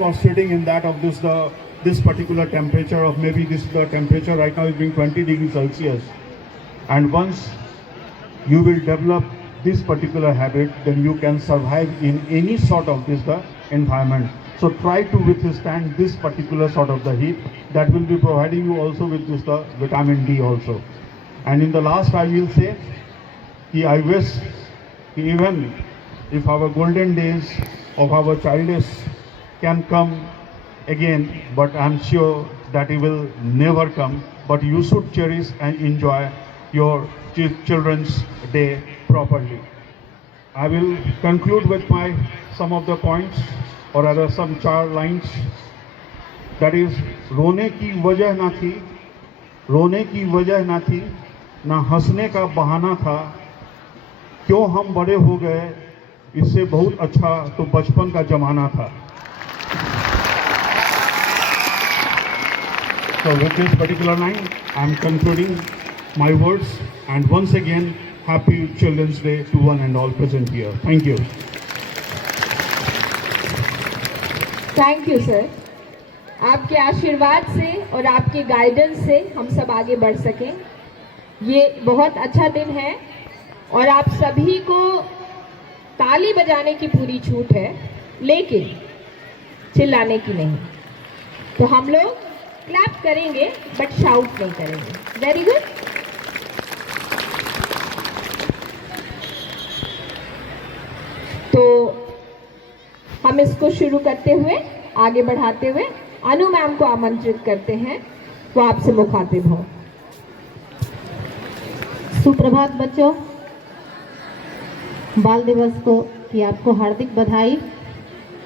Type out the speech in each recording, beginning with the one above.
or sitting in that of this particular temperature of maybe this the temperature right now is being 20 degrees Celsius, and once you will develop this particular habit, then you can survive in any sort of this the environment. So try to withstand this particular sort of the heat. That will be providing you also with this the vitamin D also. And in the last I will say, I wish even if our golden days of our childish can come again, but I'm sure that it will never come. But you should cherish and enjoy your children's day properly. I will conclude with my some of the points or rather some 4 lines. That is, रोने की वजह ना थी, रोने की वजह ना थी, ना हंसने का बहाना था, क्यों हम बड़े हो गए, इससे बहुत अच्छा तो बचपन का जमाना था. So with this particular line, I am concluding my words, and once again, happy Children's Day to one and all present here. Thank you. Thank you sir. आपके आशीर्वाद से और आपके गाइडेंस से हम सब आगे बढ़ सकें. ये बहुत अच्छा दिन है और आप सभी को ताली बजाने की पूरी छूट है, लेकिन चिल्लाने की नहीं. तो हम लोग क्लैप करेंगे बट शाउट नहीं करेंगे. Very good. तो हम इसको शुरू करते हुए आगे बढ़ाते हुए अनु मैम को आमंत्रित करते हैं, वो आपसे मुखातिब हो. सुप्रभात बच्चों, बाल दिवस को की आपको हार्दिक बधाई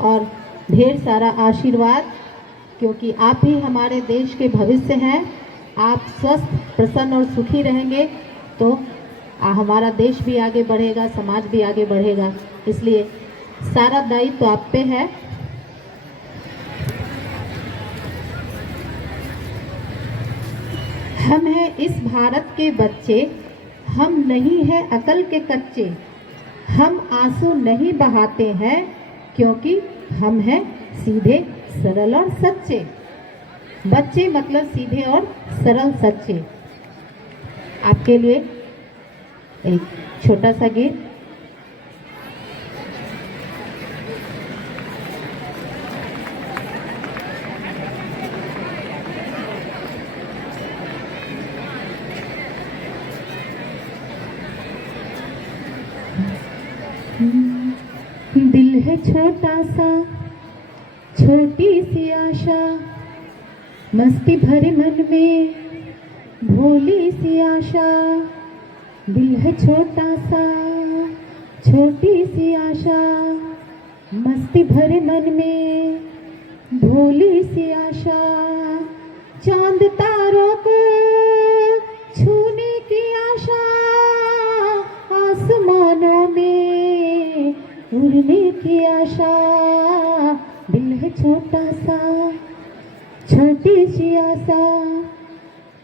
और ढेर सारा आशीर्वाद, क्योंकि आप ही हमारे देश के भविष्य हैं. आप स्वस्थ, प्रसन्न और सुखी रहेंगे तो हमारा देश भी आगे बढ़ेगा, समाज भी आगे बढ़ेगा. इसलिए सारा दायित्व तो आप पे है. हम हैं इस भारत के बच्चे, हम नहीं हैं अकल के कच्चे, हम आंसू नहीं बहाते हैं क्योंकि हम हैं सीधे, सरल और सच्चे. बच्चे मतलब सीधे और सरल सच्चे. आपके लिए एक छोटा सा गीत. दिल है छोटा सा, छोटी सी आशा, मस्ती भरे मन में भोली सी आशा. दिल है छोटा सा, छोटी सी आशा, मस्ती भरे मन में भोली सी आशा. चांद तारों को छूने की आशा, आसमानों में उड़ने की आशा. दिल है छोटा सा, छोटी सी आशा,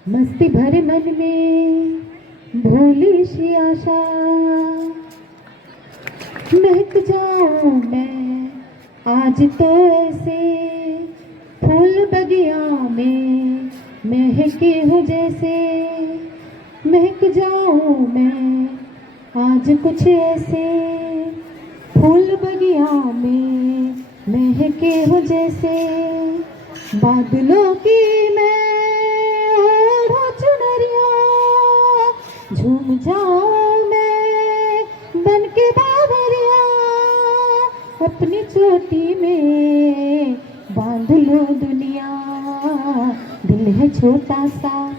मस्ती भरे मन में भोली सी आशा. महक जाऊं मैं आज तो ऐसे, फूल बगिया में महके हूँ जैसे. महक जाऊं मैं आज कुछ ऐसे, फूल बगिया में महके हूँ जैसे. बादलों की मैं ओढ़ो चुनरिया, झूम जाऊं मैं बन के बावरिया. अपनी चोटी में बांध लो दुनिया. दिल है छोटा सा,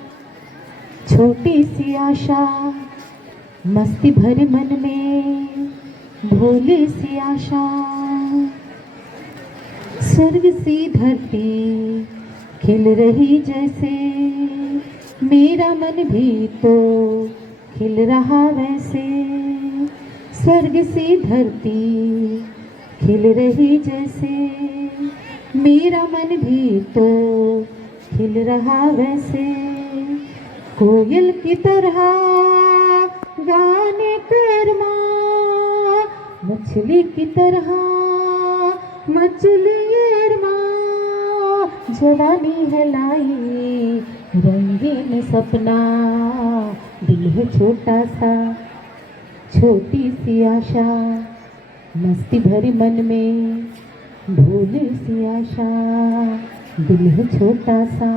छोटी सी आशा, मस्ती भरे मन में भोली सी आशा. स्वर्ग सी धरती खिल रही जैसे, मेरा मन भी तो खिल रहा वैसे. स्वर्ग सी धरती खिल रही जैसे, मेरा मन भी तो खिल रहा वैसे. कोयल की तरह गाने कर माँ, मछली की तरह मछली अरमा. जवानी है लाई रंगीन सपना, दिल है छोटा सा छोटी सी आशा, मस्ती भरी मन में भोली सी आशा, दिल है छोटा सा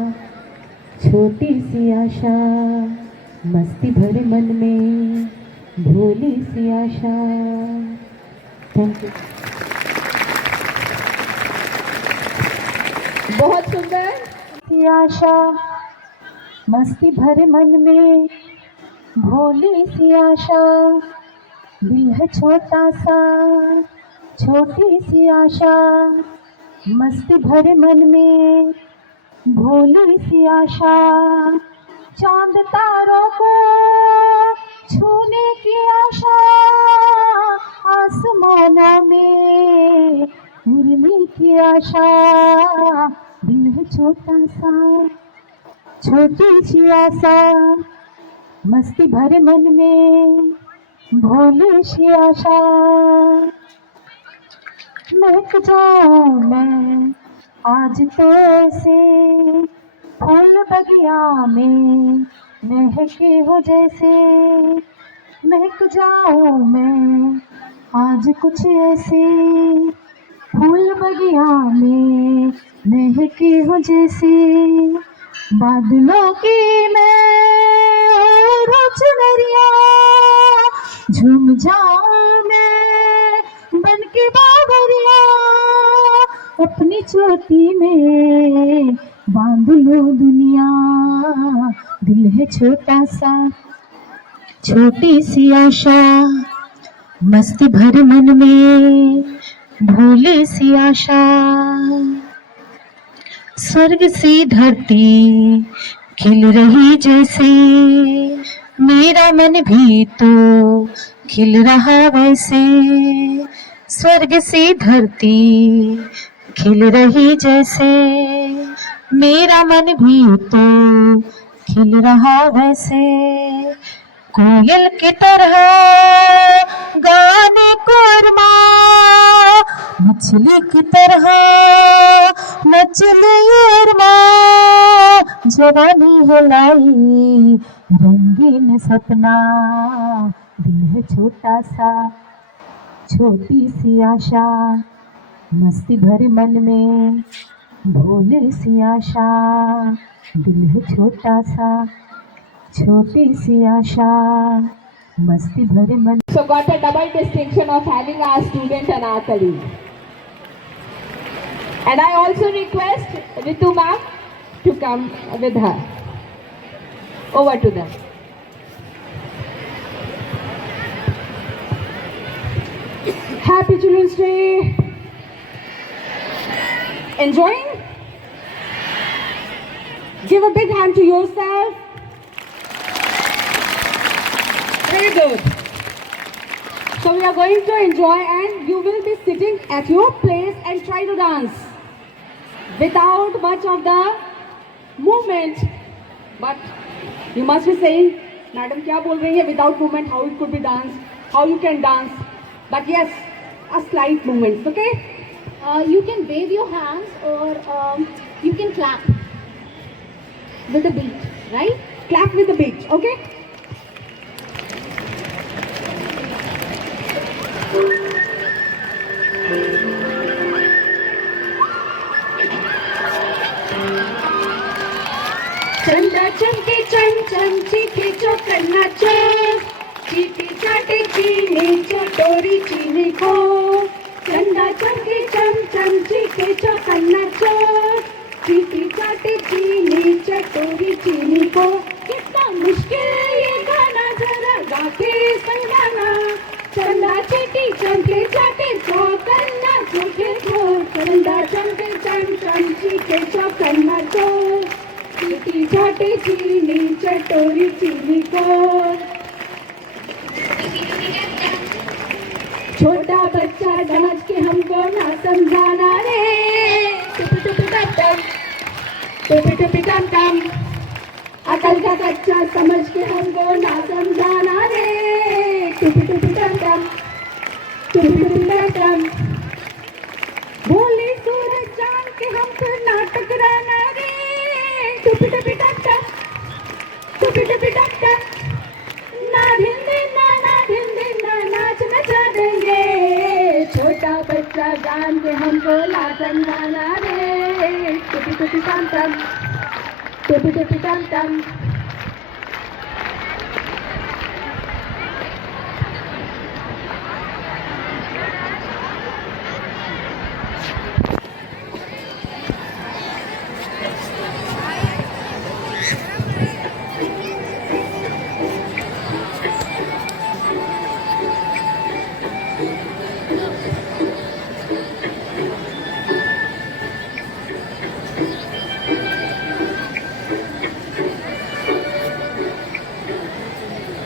छोटी सी आशा, मस्ती भरे मन में भोली सी आशा। Thank you. बहुत सुंदर। सी आशा, मस्ती भरे मन में भोली सी आशा, दिल है छोटा सा छोटी सी आशा, मस्ती भरे मन में भोली सी आशा, चांद तारों को छूने की आशा, आसमानों में उड़ने की आशा, दिल है छोटा सा छोटी सी आशा, मस्ती भरे मन में भोली सी आशा। महक जाऊं मैं आज तो ऐसे फूल बगिया में महके हो जैसे, महक जाऊं मैं आज कुछ ऐसे फूल बगिया में महके हो जैसे, बादलों की मैं चुनरिया झूम जाऊं मैं बन के बाबरिया, अपनी चोटी में बांध लो दुनिया, दिल है छोटा सा छोटी सी आशा, मस्ती भरे मन में भोली सी आशा, स्वर्ग सी धरती खिल रही जैसे, मेरा मन भी तो खिल रहा वैसे, स्वर्ग सी धरती खिल रही जैसे, मेरा मन भी तो खिल रहा वैसे, कोयल की तरह गाने को अरमा, मछली की तरह नचले अरमा, जवानी है लाई रंगीन सपना, दिल है छोटा सा छोटी सी आशा, मस्ती भरे मन में भोली सी आशा, दिल है छोटा सा छोटी सी आशा, मस्ती भरे मन। So got a double distinction of having our student Anatali. And I also request Ritu ma'am to come with her. Over to them. Happy Children's Day. Enjoying? Give a big hand to yourself. Very good. So we are going to enjoy, and you will be sitting at your place and try to dance without much of the movement. But you must be saying, Madam, क्या बोल रही है? Without movement, how it could be dance? How you can dance? But yes, a slight movement. Okay? You can wave your hands, or you can clap with the beat, right? Clap with the beat. Okay? चंदा चमके चम चम चीखे चौकर नाचो, चीटी चाटे चीनी चटोरी चीनी को, चंदा चमके चम चम चीखे चौकर नाचो, चीटी चाटे चीनी चटोरी चीनी को। कितना मुश्किल ये गाना, जरा गा के समझाना, चंदा चीटी चमके चाटे चौकर नाचो के को, चंदा चमके चम चम चीखे चौकर नाचो, चीटी चाटे चीनी चटोरी चीनी को। छोटा बच्चा डांस के हमको ना समझाना रे, टुपी टुपी टम टम, टुपी टुपी टम टम, अकल का कच्चा समझ के हमको ना समझाना रे, टुपी टुपी टम टम, टुपी टुपी टम टम। भोले सूरज चांद के हम फिर ना टकराना बांध के हमको ला समझाना रे, टुपी टुपी टम टम, टुपी टुपी टम टम।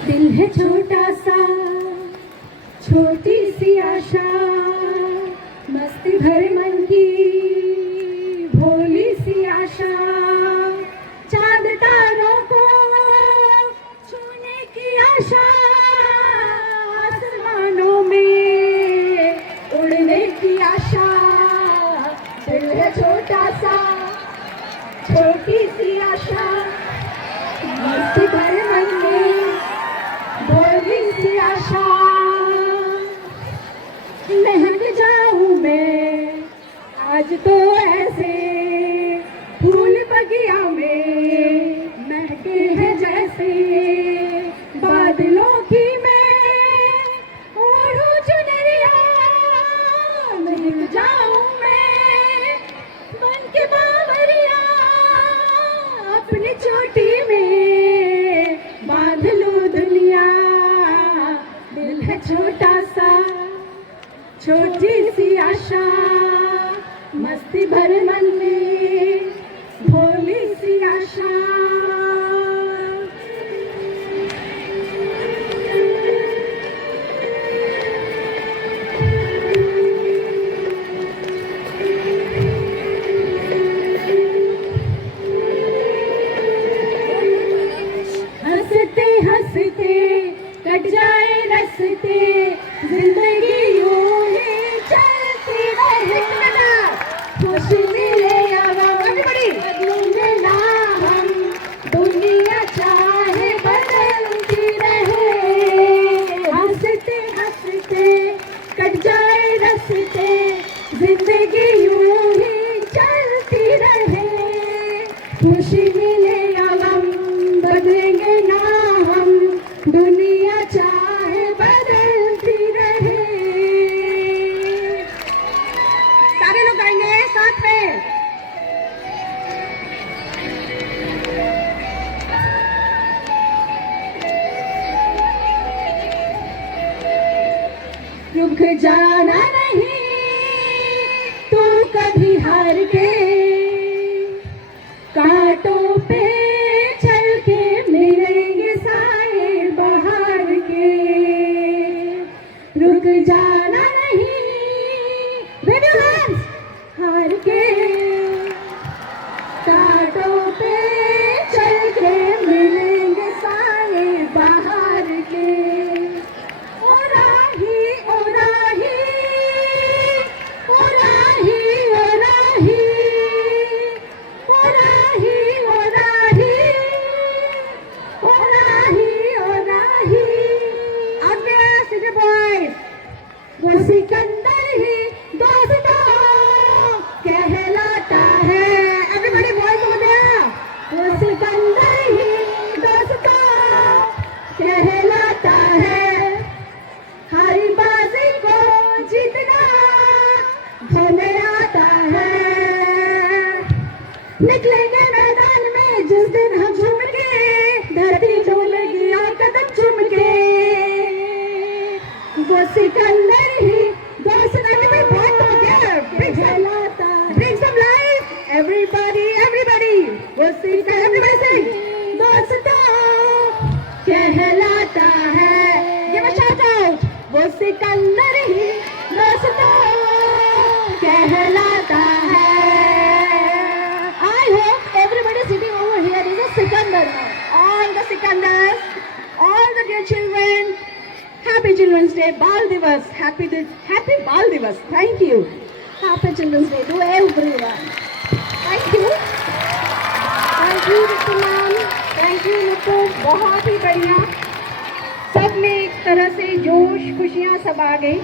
दिल है छोटा सा, छोटी सी आशा, मस्ती भरे मन की भोली सी आशा, चांद तारों को छूने की आशा, आसमानों में उड़ने की आशा। दिल है छोटा सा, छोटी सी आशा, मस्ती भरे मन में भोली सी आशा। महक जाऊं मैं आज तो ऐसे, फूल बगिया में महके हैं जैसे, बादलों की मैं ओढ़ूं चुनरिया। महक जाऊं मैं बन के बावरिया, अपनी चोटी में बांध लूं दुनिया। दिल है छोटा सा, छोटी सी आशा, मस्ती भरे मन में भोली सी आशा। हंसते हंसते कट जाए रस्ते, जिंदगी यूं ही चलती रहे। खुशी मिले बदलूंगे ना हम, दुनिया चाहे बदलती रहे। हंसते हंसते कट जाए रस्ते, जिंदगी यूं ही चलती रहे। खुशी मिले बदलेंगे ना हम, दुनिया चाहे बदलती रहे। सारे लोग गाएंगे साथ में। रुक जाना नहीं तू कभी हार के, कांटों पे चल के मिलेंगे साए बहार के। रुक जाना नहीं हार के, कांटों पे चल के मिलेंगे साए बहार के। ओ राही ओ राही ओ राही ओ राही ओ राही ओ राही ओ राही ओ राही। आगे सीधे बॉयज, वो सिकंदर ही दोस्तों कहलाता है। एवरीबॉडी बॉयज हो गया। वो सिकंदर ही दोस्तों कहलाता है। हरी बाजी को जीतना भले आता है। निकलेंगे मैदान में जिस दिन हम झूम के, धरती डोलेगी और कदम चूम के। वो सिकंदर ही दोस्त कहलाता है। Bring some life, everybody, everybody. वो सिकंदर, everybody sing. दोस्तों कहलाता है। Give a shout out. वो सिकंदर ही दोस्तों कहलाता है। I hope everybody sitting over here is a Sikandar now. All the Sikandars, all the dear children, happy Children's Day, Bal Divas, happy Bal Divas. Thank you. Happy Children's Day to everyone. Thank you. Thank you, Mr. Ma'am. Thank you, Mr. बहुत ही बढ़िया। सब में एक तरह से जोश खुशियाँ सब आ गई।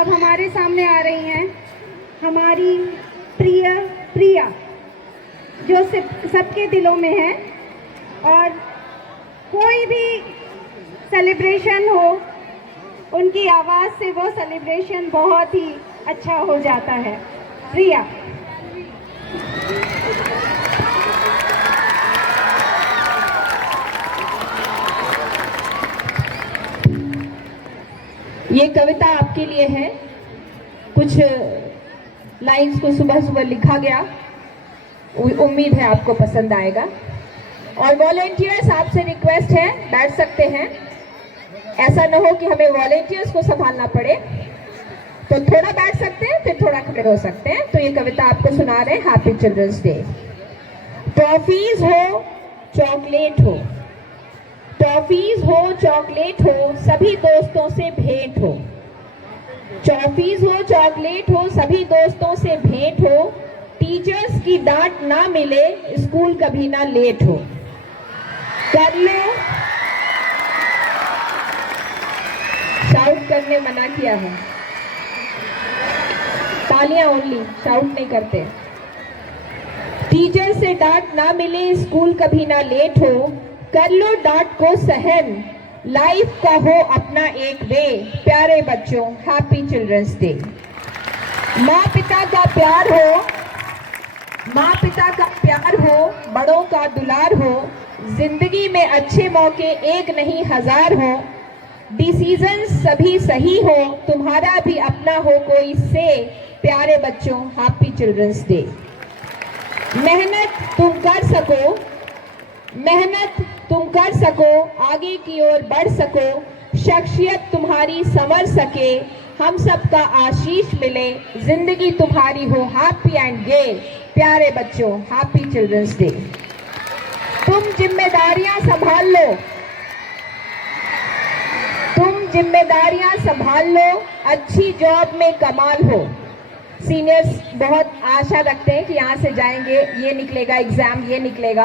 अब हमारे सामने आ रही हैं हमारी प्रिय प्रिया जो सबके दिलों में है, और कोई भी सेलिब्रेशन हो उनकी आवाज़ से वो सेलिब्रेशन बहुत ही अच्छा हो जाता है। प्रिया। ये कविता आपके लिए है। कुछ लाइंस को सुबह सुबह लिखा गया, उम्मीद है आपको पसंद आएगा। और वॉलेंटियर्स, आपसे रिक्वेस्ट है, बैठ सकते हैं। ऐसा न हो कि हमें वॉलेंटियर्स को संभालना पड़े, तो थोड़ा बैठ सकते हैं, फिर थोड़ा खड़े हो सकते हैं। तो ये कविता आपको सुना रहे हैं। Happy Children's Day. टॉफीज हो, चॉकलेट हो, टॉफीज हो, चॉकलेट हो, सभी दोस्तों से भेंट हो। टॉफीज हो, चॉकलेट हो, सभी दोस्तों से भेंट हो। टीचर्स की डांट ना मिले, स्कूल कभी ना लेट हो। कर लो, शाउट करने मना किया है, तालियां ओनली, शाउट नहीं करते। टीचर से डांट ना मिले, स्कूल कभी ना लेट हो। कर लो डांट को सहन, लाइफ का हो अपना एक वे। प्यारे बच्चों, हैप्पी चिल्ड्रंस डे। माँ पिता का प्यार हो, माँ पिता का प्यार हो, बड़ों का दुलार हो। जिंदगी में अच्छे मौके एक नहीं हजार हो। डिसीजन सभी सही हो, तुम्हारा भी अपना हो कोई से। प्यारे बच्चों, हैप्पी चिल्ड्रंस डे। मेहनत तुम कर सको, मेहनत तुम कर सको, आगे की ओर बढ़ सको। शख्सियत तुम्हारी संवर सके, हम सबका आशीष मिले। जिंदगी तुम्हारी हो हैप्पी एंड गे। प्यारे बच्चों, हैप्पी चिल्ड्रंस डे। तुम जिम्मेदारियां संभाल लो, तुम जिम्मेदारियां संभाल लो, अच्छी जॉब में कमाल हो। सीनियर्स बहुत आशा रखते हैं कि यहाँ से जाएंगे, ये निकलेगा एग्जाम, ये निकलेगा।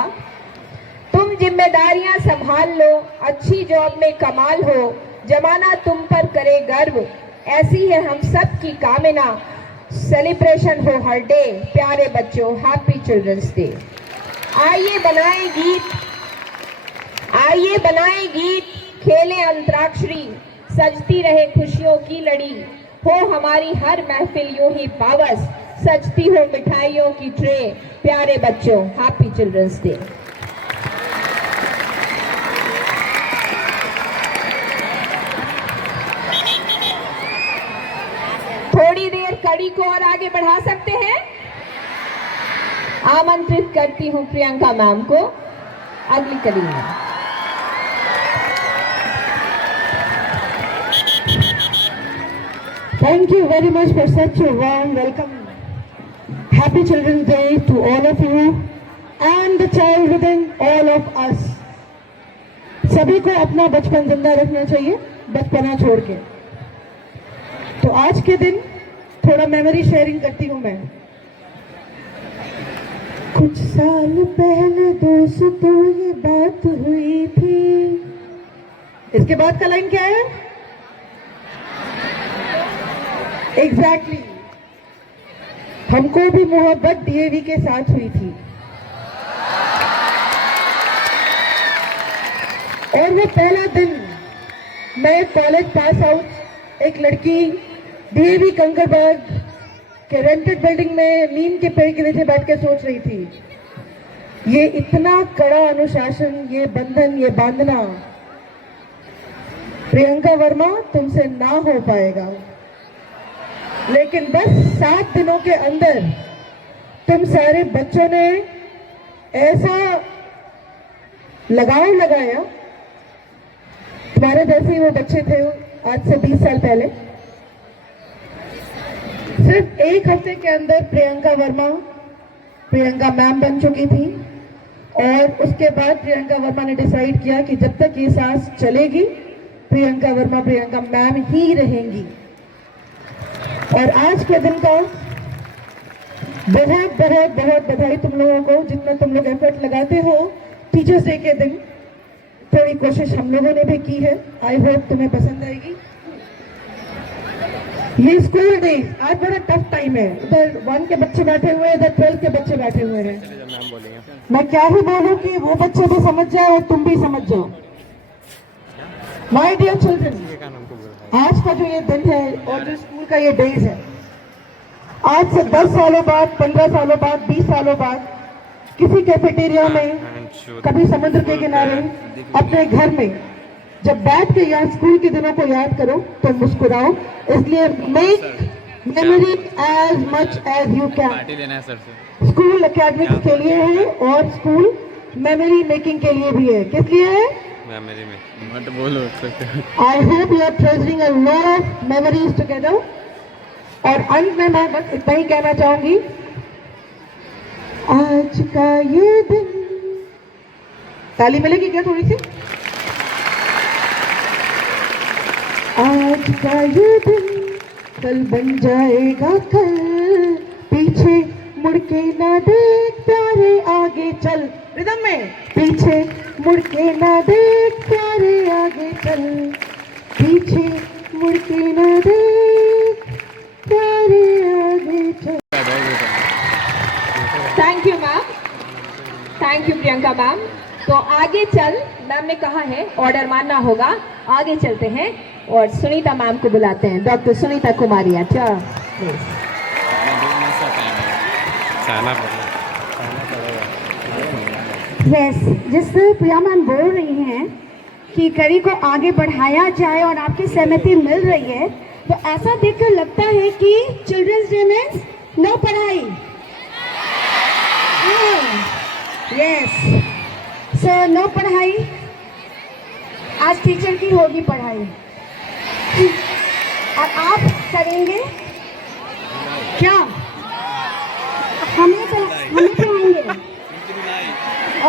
तुम जिम्मेदारियां संभाल लो, अच्छी जॉब में कमाल हो। जमाना तुम पर करे गर्व, ऐसी है हम सब की कामना। सेलिब्रेशन हो हर डे। प्यारे बच्चों, हैप्पी चिल्ड्रंस डे। आइए बनाएं गीत, आइए बनाएं गीत, खेलें अंतराक्षरी। सजती रहे खुशियों की लड़ी, हो हमारी हर महफिल यूं ही पावस। सजती हो मिठाइयों की ट्रे। प्यारे बच्चों, हैप्पी चिल्ड्रंस डे। थोड़ी देर कड़ी को और आगे बढ़ा सकते हैं। आमंत्रित करती हूं प्रियंका मैम को अगली कड़ी में। Thank you very much for such a warm welcome. Happy Children's Day to all of you and the child within all of us. सभी को अपना बचपन जिंदा रखना चाहिए, बचपना छोड़ के। तो आज के दिन थोड़ा मेमोरी शेयरिंग करती हूँ मैं। कुछ साल पहले दोस्तों ये बात हुई थी। इसके बाद का लाइन क्या है? एग्जैक्टली हमको भी मोहब्बत डीएवी के साथ हुई थी, और वो पहला दिन मैं कॉलेज पास आउट, एक लड़की डीएवी कंकरबाग के रेंटेड बिल्डिंग में नीम के पेड़ के नीचे बैठ के सोच रही थी, ये इतना कड़ा अनुशासन, ये बंधन, ये बांधना प्रियंका वर्मा तुमसे ना हो पाएगा। लेकिन बस 7 दिनों के अंदर तुम सारे बच्चों ने ऐसा लगाव लगाया, तुम्हारे जैसे ही वो बच्चे थे आज से 20 साल पहले। सिर्फ 1 हफ्ते के अंदर प्रियंका वर्मा प्रियंका मैम बन चुकी थी, और उसके बाद प्रियंका वर्मा ने डिसाइड किया कि जब तक ये सांस चलेगी प्रियंका वर्मा प्रियंका मैम ही रहेंगी। और आज के दिन का बहुत बहुत बहुत बधाई तुम लोगों को, जितना तुम लोग एफर्ट लगाते हो टीचर्स डे के दिन। थोड़ी कोशिश हम लोगों ने भी की है, आई होप तुम्हें पसंद आएगी। ये स्कूल डेज आज बड़ा टफ टाइम है, उधर 1 के बच्चे बैठे हुए हैं, इधर 12 के बच्चे बैठे हुए हैं। मैं क्या ही बोलूं कि वो बच्चे भी समझ जाए और तुम भी समझ जाओ। माय डियर चिल्ड्रन, आज का जो ये दिन है और जो स्कूल का ये डेज है, आज से 10 सालों बाद, 15 सालों बाद, 20 सालों बाद किसी कैफेटेरिया में, कभी समुद्र के किनारे, अपने घर में जब बैठ के याद स्कूल के दिनों को याद करो तो मुस्कुराओ। इसलिए make memory as much as you can. School academics के लिए है और स्कूल मेमोरी मेकिंग के लिए भी है। किस लिए है? मेमोरी में मत बोलो। I hope you are treasuring a lot of memories together. और अंत में मैं बस इतना ही कहना चाहूंगी, आज का ये दिन, ताली मिलेगी क्या थोड़ी सी? आज का ये दिन कल बन जाएगा कल, पीछे मुड़ के ना देख प्यारे आगे चल। रिदम में, पीछे मुड़ के ना देख प्यारे आगे चल, पीछे मुड़ के ना देख प्यारे आगे चल। Thank you ma'am, thank you Priyanka ma'am. तो आगे चल, मैम ने कहा है ऑर्डर मानना होगा। आगे चलते हैं और सुनीता मैम को बुलाते हैं, डॉक्टर सुनीता कुमारी। अच्छा यस, जिस प्रिया मैम बोल रही हैं कि कड़ी को आगे बढ़ाया जाए और आपकी सहमति मिल रही है, तो ऐसा देखकर लगता है कि चिल्ड्रंस डे में नो पढ़ाई। यस, सो नो पढ़ाई, आज टीचर की होगी पढ़ाई और आप करेंगे क्या? हमें पढ़ाएंगे।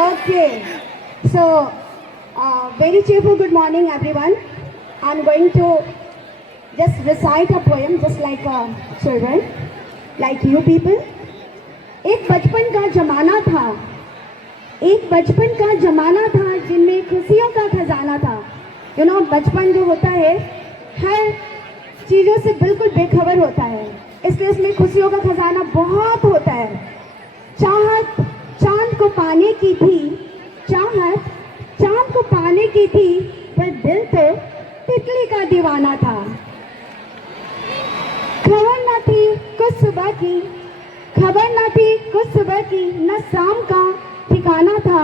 Okay, so very cheerful good morning everyone. I'm going to just recite a poem just like children, like you people. एक बचपन का जमाना था, एक बचपन का जमाना था जिनमें खुशियों का खजाना था। यू नो, बचपन जो होता है हर चीज़ों से बिल्कुल बेखबर होता है, इसलिए इसमें खुशियों का खजाना बहुत होता है। चाहत चांद को पाने की थी, चाहत चांद को पाने की थी, पर दिल तो तितली का दीवाना था। खबर न थी कुछ सुबह की, खबर न थी कुछ सुबह की, न शाम का ठिकाना था।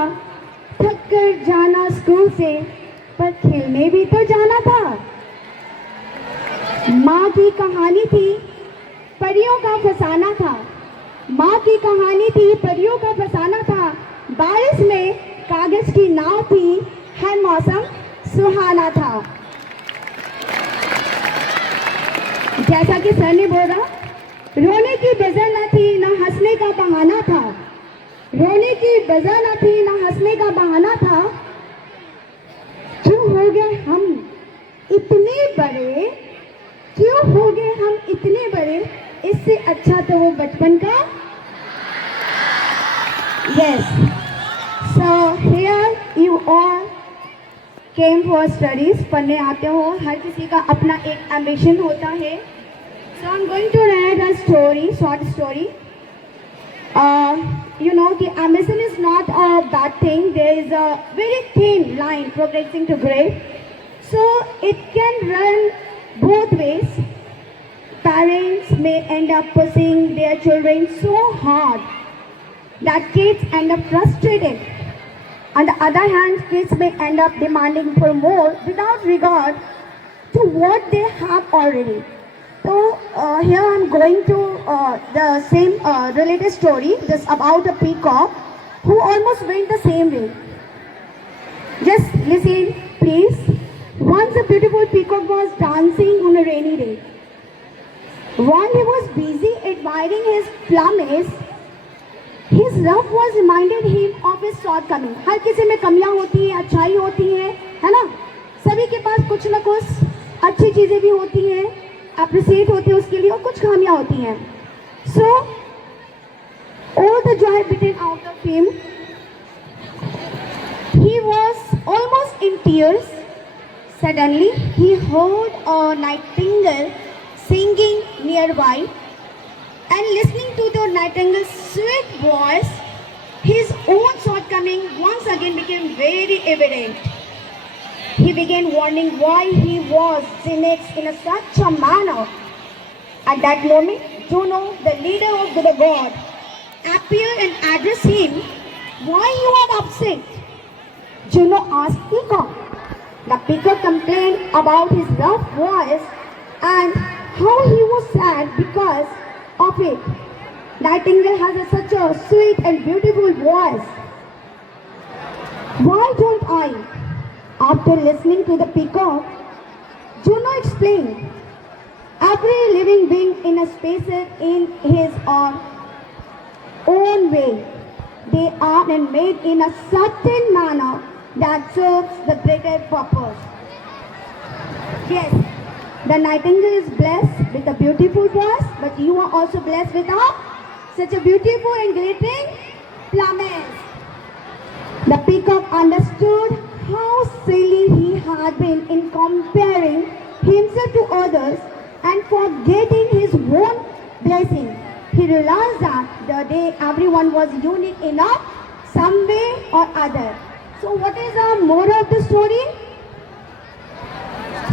थक कर जाना स्कूल से, पर खेलने भी तो जाना था। माँ की कहानी थी, परियों का फसाना था। माँ की कहानी थी, परियों का फसाना था। बारिश में कागज की नाव थी, हर मौसम सुहाना था। जैसा कि सर ने बोला, रोने की वजह न थी, न हंसने का बहाना था। रोने की वजह न थी, न हंसने का बहाना था। क्यों हो गए हम इतने बड़े, क्यों हो गए हम इतने बड़े, इससे अच्छा तो वो बचपन का। Yes, so here you all came for studies, पढ़ने आते हो, हर किसी का अपना एक एम्बिशन होता है। So I am going to write a story, short story. You know, the ambition is not a bad thing. There is a very thin line progressing to great, so it can run both ways. Parents may end up pushing their children so hard that kids end up frustrated. On the other hand, kids may end up demanding for more without regard to what they have already. So here I am going to the same related story, just about a peacock who almost went the same way. Just listen, please. Once a beautiful peacock was dancing on a rainy day. While he was busy admiring his plumage, his love was reminded him of his shortcoming. हर किसी में कमियां होती हैं, अच्छाई होती है ना? सभी के पास कुछ ना कुछ अच्छी चीजें भी होती हैं, अप्रिशिएट होते हैं उसके लिए, और कुछ खामियां होती हैं। So all the joy beaten out of him, he was almost in tears. Suddenly he heard a nightingale singing nearby and listening to the nightingale's sweet voice, his own shortcoming once again became very evident. He began wondering why he was cynics in such a manner. At that moment, Juno, the leader of the god, appeared and addressed him. Why you are upset? Juno asked Peacock. The peacock complained about his rough voice and how he was sad because of it. Nightingale has such a sweet and beautiful voice. Why don't I? After listening to the peacock, Juno explained, every living being in a space in his or own way. They are and made in a certain manner that serves the greater purpose. Yes, the nightingale is blessed with a beautiful voice, but you are also blessed with such a beautiful and glittering plumage. The peacock understood how silly he had been in comparing himself to others and forgetting his own blessing. He realized that the day everyone was unique in some way or other. So what is the moral of the story?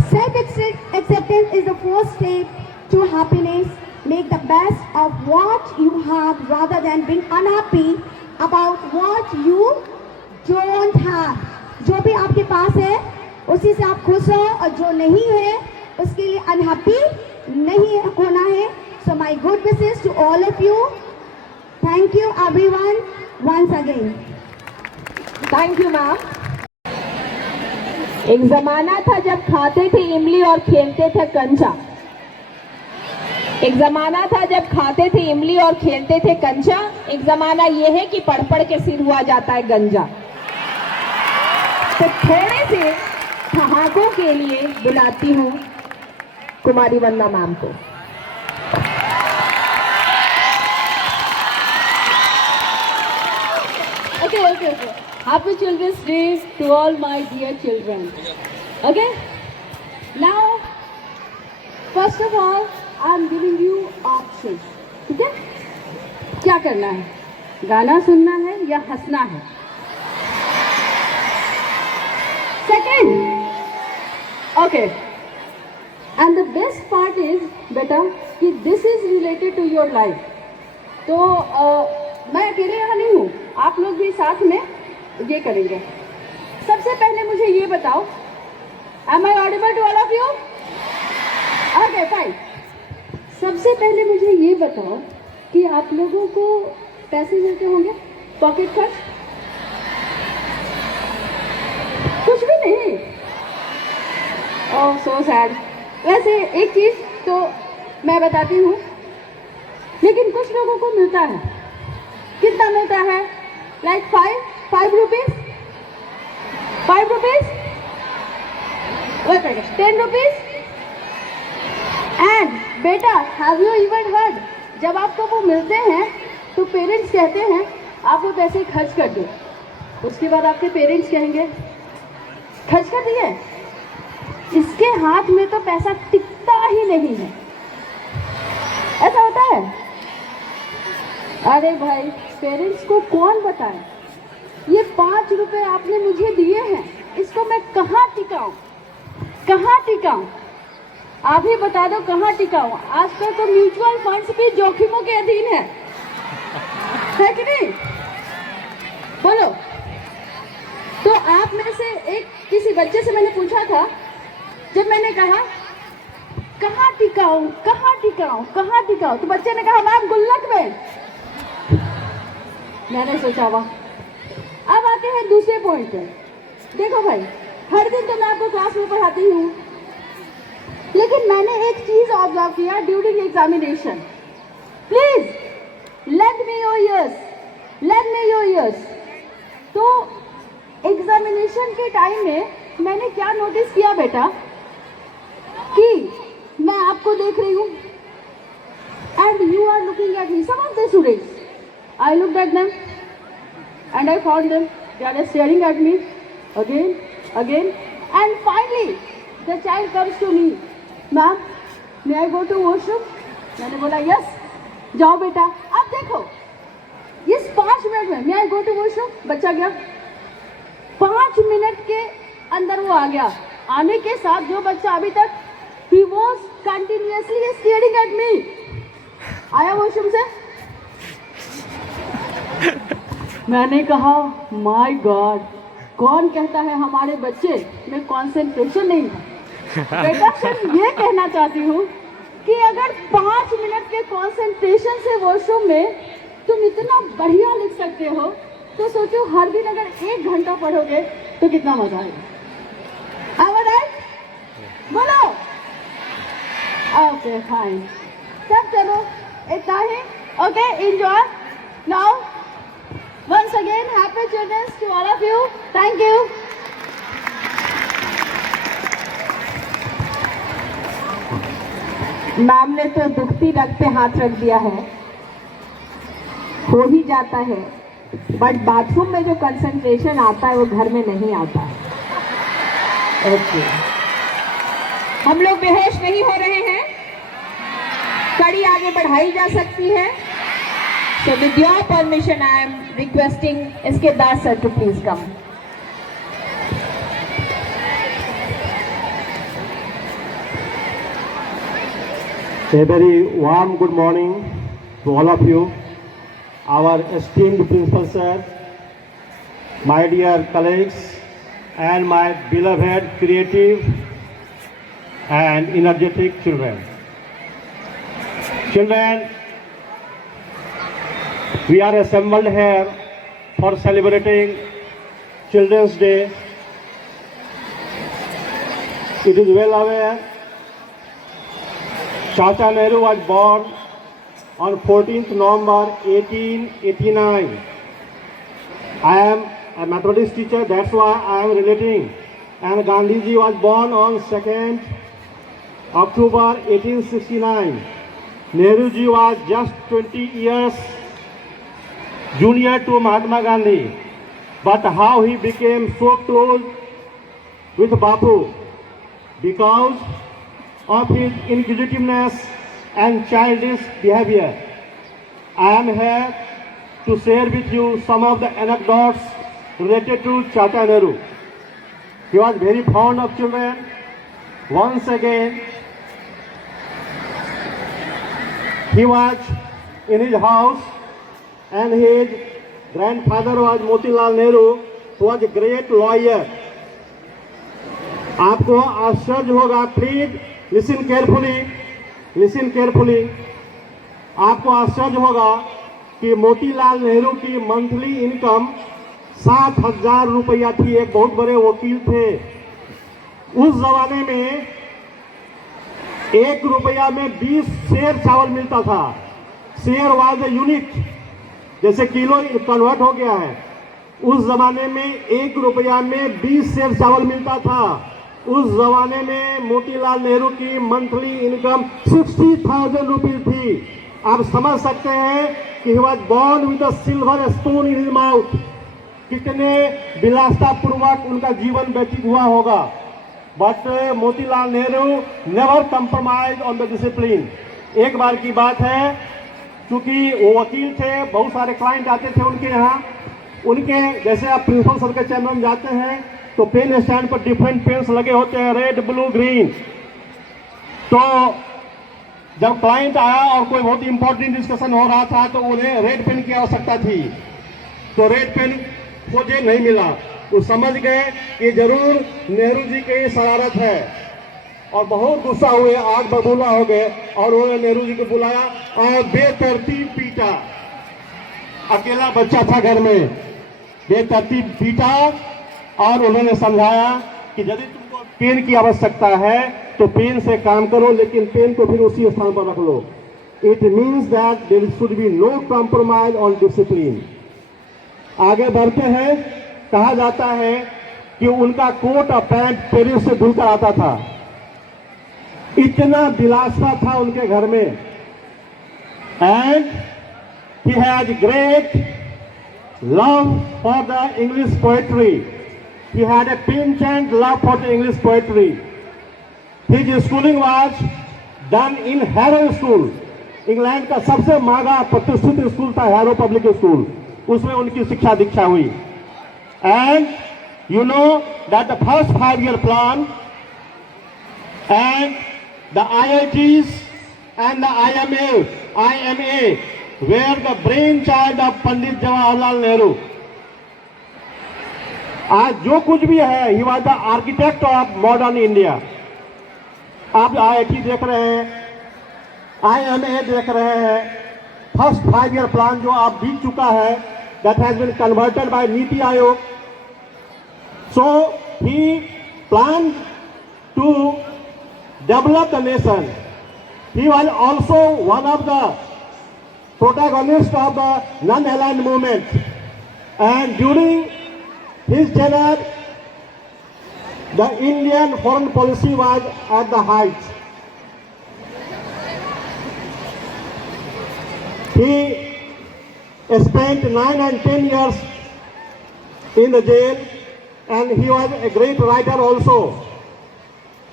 Self-acceptance is the first step to happiness. Make the best of what you have rather than being unhappy about what you don't have. जो भी आपके पास है उसी से आप खुश हो और जो नहीं है उसके लिए अनहैप्पी नहीं होना है. So my good wishes to all of you. Thank you everyone once again. Thank you ma'am. एक जमाना था जब खाते थे इमली और खेलते थे कंचा. एक जमाना था जब खाते थे इमली और खेलते थे कंचा. एक जमाना ये है कि पढ़ पढ़ के सिर हुआ जाता है गंजा. तो थोड़े से ठहाकों के लिए बुलाती हूँ कुमारी वंदना मैम को. Okay. Happy Children's Day to all my dear children. Okay? Now, first of all, I am giving you options. ठीक है? क्या करना है? गाना सुनना है या हंसना है? Second. Okay. And the best part is, बेटा, कि this is related to your life. तो मैं अकेले यहाँ नहीं हूँ, आप लोग भी साथ में ये करेंगे. सबसे पहले मुझे ये बताओ, am I audible to all of you? Okay, fine. सबसे पहले मुझे ये बताओ कि आप लोगों को पैसे मिलते होंगे, पॉकेट खर्च? कुछ भी नहीं. ओह सो सैड. वैसे एक चीज तो मैं बताती हूँ, लेकिन कुछ लोगों को मिलता है. कितना मिलता है? Like 5 rupees, 5 rupees, 10 rupees. And बेटा, हैव यू इवन हर्ड, जब आपको वो मिलते हैं तो पेरेंट्स कहते हैं आप वो पैसे खर्च कर दो. उसके बाद आपके पेरेंट्स कहेंगे खर्च कर दिए, इसके हाथ में तो पैसा टिकता ही नहीं है. ऐसा होता है? अरे भाई, पेरेंट्स को कौन बताए, ये 5 रुपए आपने मुझे दिए हैं, इसको मैं कहाँ टिकाऊं, कहाँ टिकाऊं? आप ही बता दो कहाँ टिकाऊं. आजकल तो म्यूचुअल फंड्स भी जोखिमों के अधीन है कि नहीं? बोलो. तो आप में से एक किसी बच्चे से मैंने पूछा था, जब मैंने कहा कहाँ टिकाऊं, कहाँ टिकाऊं, कहाँ टिकाऊं, तो बच्चे ने कहा मैम गुल्लक में. मैंने सोचा वाह. अब आते हैं दूसरे पॉइंट पर. देखो भाई, हर दिन तो मैं आपको क्लास में पढ़ाती हूँ, लेकिन मैंने एक चीज ऑब्जर्व किया during examination. Please let me your ears, let me your ears. तो एग्जामिनेशन के टाइम में मैंने क्या नोटिस किया बेटा, कि मैं आपको देख रही हूँ and you are looking at me. Some of the students, I looked at them and I found them. They are staring at me again. And finally, the child comes to me. Ma'am, may I go to washroom? मैंने बोला yes, जाओ बेटा। अब देखो इस 5 minute में मैं go to washroom, बच्चा गया, 5 मिनट के अंदर वो आ गया। आने के साथ जो बच्चा अभी तक he was continuously staring at me, आया वॉशरूम से। मैंने कहा माय गॉड, कौन कहता है हमारे बच्चे में कंसंट्रेशन नहीं है। बेटा सिर्फ ये कहना चाहती हूँ कि अगर 5 मिनट के कंसंट्रेशन से वॉशरूम में तुम इतना बढ़िया लिख सकते हो, तो सोचो हर दिन अगर 1 घंटा पढ़ोगे तो कितना मजा आएगा। Am I right? बोलो। ओके फाइन, सब चलो इतना ही। Okay, enjoy now. Once again happy children's to all of you. Thank you. Ma'am ने तो दुखती रग पे हाथ रख दिया है, हो ही जाता है, बट बाथरूम में जो कंसंट्रेशन आता है वो घर में नहीं आता है। ओके, हम लोग बेहोश नहीं हो रहे हैं, कड़ी आगे बढ़ाई जा सकती है। So with your permission I am requesting इसके Das sir to please come. A very warm good morning to all of you, our esteemed principal sir, my dear colleagues, and my beloved, creative, and energetic children. Children, we are assembled here for celebrating Children's Day. It is well aware Chacha Nehru was born on 14th November 1889. I am a Methodist teacher, that's why I am relating. And Gandhiji was born on 2nd October 1869. Nehruji was just 20 years junior to Mahatma Gandhi. But how he became so close with Bapu? Because of his inquisitiveness and childish behavior. I am here to share with you some of the anecdotes related to Chacha Nehru. He was very fond of children. Once again, he was in his house and his grandfather was Motilal Nehru, who was a great lawyer. आपको आश्चर्य होगा, please listen carefully. आपको आश्चर्य होगा कि मोतीलाल नेहरू की monthly income 7,000 रुपया थी। एक बहुत बड़े वकील थे। उस जमाने में 1 रुपया में 20 सेर चावल मिलता था। शेयर वाज ए यूनिट, जैसे किलो कन्वर्ट हो गया है। उस जमाने में 1 रुपया में 20 सेर चावल मिलता था। उस जमाने में मोतीलाल नेहरू की मंथली इनकम 60,000 रुपीज थी। आप समझ सकते हैं कि he was born with a silver spoon in his mouth. कितने विलासता पूर्वक उनका जीवन व्यतीत हुआ होगा। But Motilal Nehru never compromise on the discipline. एक बार की बात है, क्योंकि वो वकील थे, बहुत सारे क्लाइंट आते थे उनके यहाँ। उनके जैसे आप प्रिंसिपल सर के चैम्बर में जाते हैं तो पेन स्टैंड पर डिफरेंट पेन्स लगे होते हैं, रेड, ब्लू, ग्रीन। तो जब क्लाइंट आया और कोई बहुत इंपॉर्टेंट डिस्कशन हो रहा था तो उन्हें रेड पेन की आवश्यकता थी, तो रेड पेन खोजे, नहीं मिला। वो समझ गए कि जरूर नेहरू जी की शरारत है और बहुत गुस्सा हुए, आग बबूला हो गए और उन्होंने नेहरू जी को बुलाया और बेतरतीब पीटा। अकेला बच्चा था घर में, बेतरतीब पीटा और उन्होंने समझाया कि यदि तुमको पेन की आवश्यकता है तो पेन से काम करो, लेकिन पेन को फिर उसी स्थान पर रख लो। It means that there should be no compromise on discipline. आगे बढ़ते हैं। कहा जाता है कि उनका कोट और पैंट पेरिस से धुलकर आता था। इतना विलासता था उनके घर में। And he has great love for the English poetry. He had a penchant love for the English poetry. His schooling was done in Harrow School, England का सबसे महंगा प्रतिष्ठित स्कूल था हैरो पब्लिक स्कूल, उसमें उनकी शिक्षा दीक्षा हुई। And you know that the first 5-year plan and the IITs and the IMA were the brainchild of Pandit Jawaharlal Nehru. आज जो कुछ भी है, he was the architect of modern India. आप IIT देख रहे हैं, IMA देख रहे हैं, फर्स्ट 5-year प्लान जो आप बीत चुका है, that has been converted by NITI Aayog. So he plan to develop the nation. He was also one of the protagonists of the non-aligned movement, and during his tenure, the Indian foreign policy was at the height. He spent 9 and 10 years in the jail, and he was a great writer also.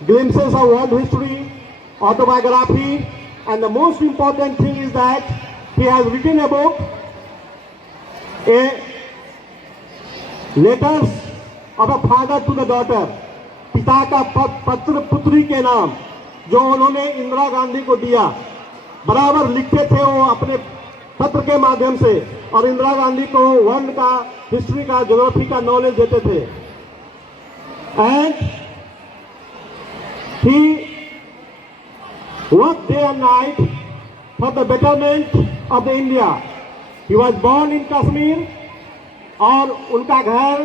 Glimpses of world history, autobiography, and the most important thing is that he has written a book, a letters of a father to the daughter, पिता का पत्र पुत्री के नाम, जो उन्होंने इंदिरा गांधी को दिया। बराबर लिखते थे वो अपने पत्र के माध्यम से, और इंदिरा गांधी को वर्ल्ड का, हिस्ट्री का, ज्योग्राफी का नॉलेज देते थे। And he worked day and night for the betterment of the India. He was born in Kashmir, और उनका घर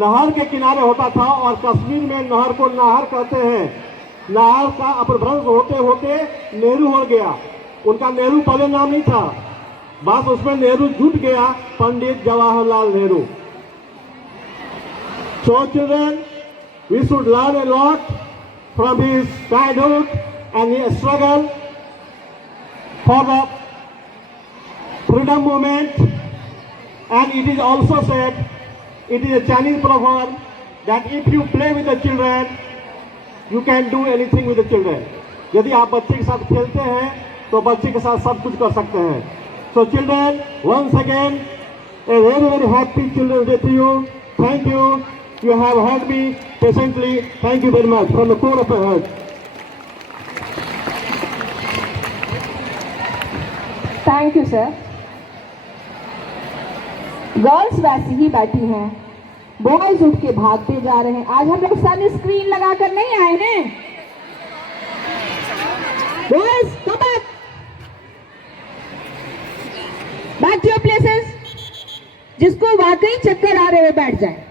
नहर के किनारे होता था, और कश्मीर में नहर को नहर कहते हैं। नहर का अपभ्रंश होते होते नेहरू हो गया। उनका नेहरू पहले नाम नहीं था, बस उसमें नेहरू जुट गया, Pandit Jawaharlal Nehru. So children, we should learn a lot from his childhood and his struggle for the freedom movement. And it is also said, it is a Chinese proverb, that if you play with the children, you can do anything with the children. यदि आप बच्चे के साथ खेलते हैं तो बच्चे के साथ सब कुछ कर सकते हैं। So children, once again, a very very happy Children's Day to you. Thank you. You have heard me patiently. Thank you very much from the core of my heart. Thank you sir. Girls वैसे ही बैठी हैं, boys उठ के भागते जा रहे हैं। आज हम लोग सन स्क्रीन लगाकर नहीं आए हैं। Boys come back, back to your places. जिसको वाकई चक्कर आ रहे हो बैठ जाए।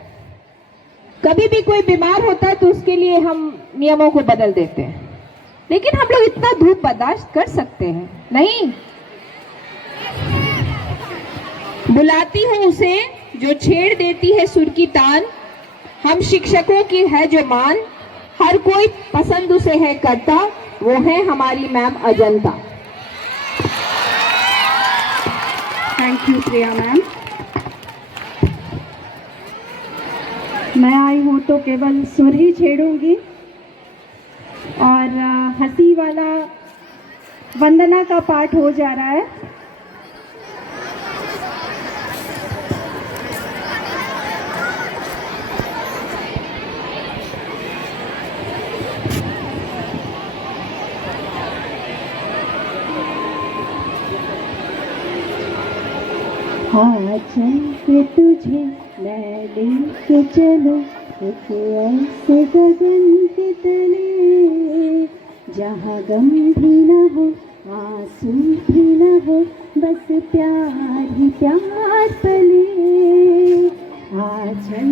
कभी भी कोई बीमार होता है तो उसके लिए हम नियमों को बदल देते हैं, लेकिन हम लोग इतना धूप बर्दाश्त कर सकते हैं नहीं। बुलाती हूँ उसे जो छेड़ देती है सुर की तान, हम शिक्षकों की है जो मान, हर कोई पसंद उसे है करता, वो है हमारी ma'am Ajanta. Thank you Priya ma'am. मैं आई हूँ तो केवल सुर ही छेड़ूंगी, और हंसी वाला वंदना का पाठ हो जा रहा है। हाँ चल तुझे मैं लेके चलूं एक ऐसे गगन के तले, जहाँ गम भी न हो आंसू भी न हो, बस प्यार ही प्यार पले। हाँ चल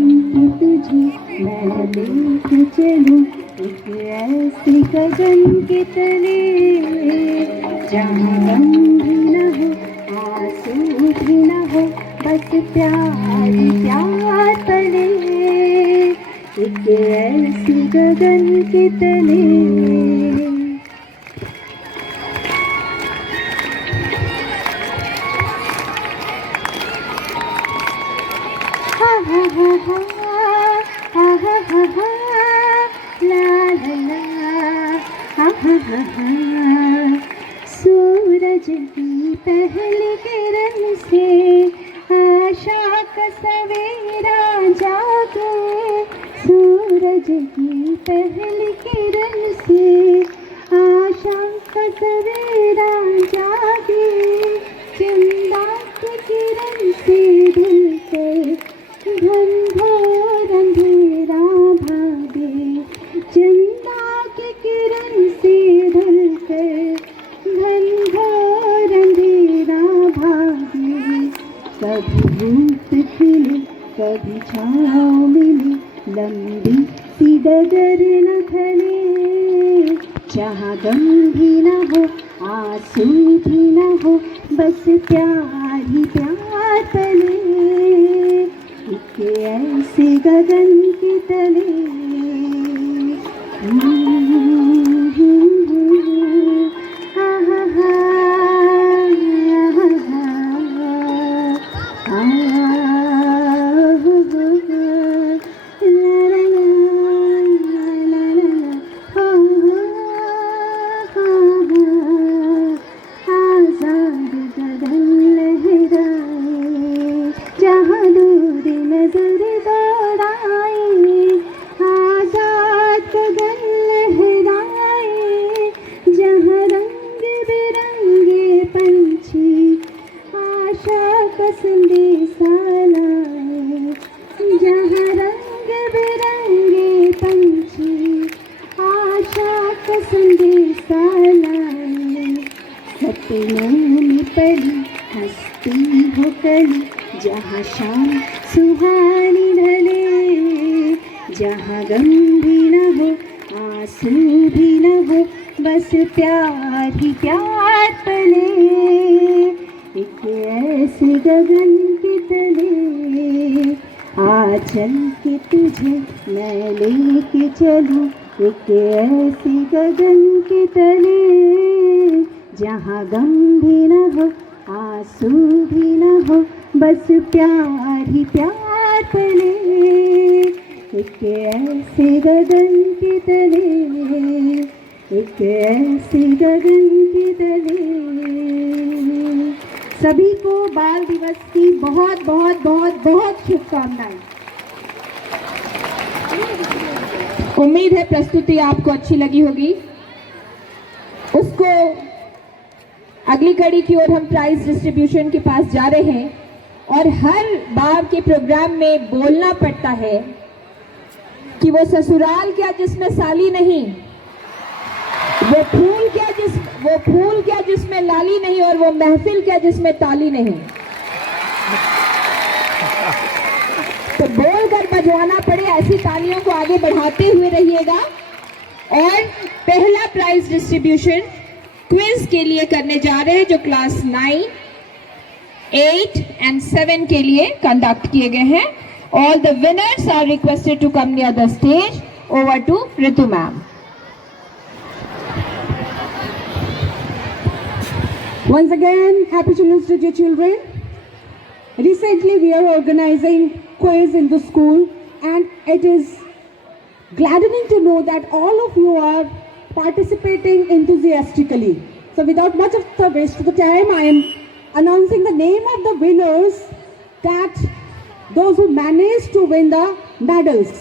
तुझे मैं लेके चलूं एक ऐसे गगन के तले, जहाँ गम भी न हो आंसू भी न हो, बस प्यार ही प्यार पले। एक ऐसी गगन के तले। हा हा हा हा हा हा हा ला ला ला हा हा हा हा। सूरज की पहली किरण से आशा का सवेरा जागे, सूरज की पहली किरण से आशा का सवेरा जागे, चंदा की किरण से ढलकर घनघोर अंधेरा भागे, चंदा की किरण से ढलकर घनघोर अंधेरा भागे। कभी धूप खिले कभी छाँव मिले, लंबी सी डगर न खले, जहाँ गम भी न हो आंसू भी न हो, बस प्यार ही प्यार तले, एक ऐसे गगन के तले। जहाँ शाम सुहानी ढले, जहाँ गम भी न हो आंसू भी न हो, बस प्यार ही प्यार तले, एक ऐसे गगन के तले। आ चल के तुझे मैं लेके चलूं, एक ऐसे गगन के तले, जहाँ गम भी न हो आंसू भी न हो, बस प्यार ही प्यार तले, एक ऐसे गगन के तले, एक ऐसे गगन के तले। सभी को बाल दिवस की बहुत बहुत बहुत बहुत शुभकामनाएं। उम्मीद है प्रस्तुति आपको अच्छी लगी होगी। उसको अगली कड़ी की ओर हम प्राइज डिस्ट्रीब्यूशन के पास जा रहे हैं, और हर बार के प्रोग्राम में बोलना पड़ता है कि वो ससुराल क्या जिसमें साली नहीं, वो फूल क्या जिसमें लाली नहीं, और वो महफिल क्या जिसमें ताली नहीं। तो बोल कर बजवाना पड़े, ऐसी तालियों को आगे बढ़ाते हुए रहिएगा। और पहला प्राइज डिस्ट्रीब्यूशन क्विज के लिए करने जा रहे हैं, जो क्लास 9, 8 and 7 के लिए कंडक्ट किए गए हैं। All the winners are requested to come near the stage. Over to Ritu ma'am. Once again, happy Children's Day, dear children. Recently, we are organizing quiz in the school, and it is gladdening to know that all of you are participating enthusiastically. So, without much of the waste of the time, I am announcing the name of the winners, that those who managed to win the medals.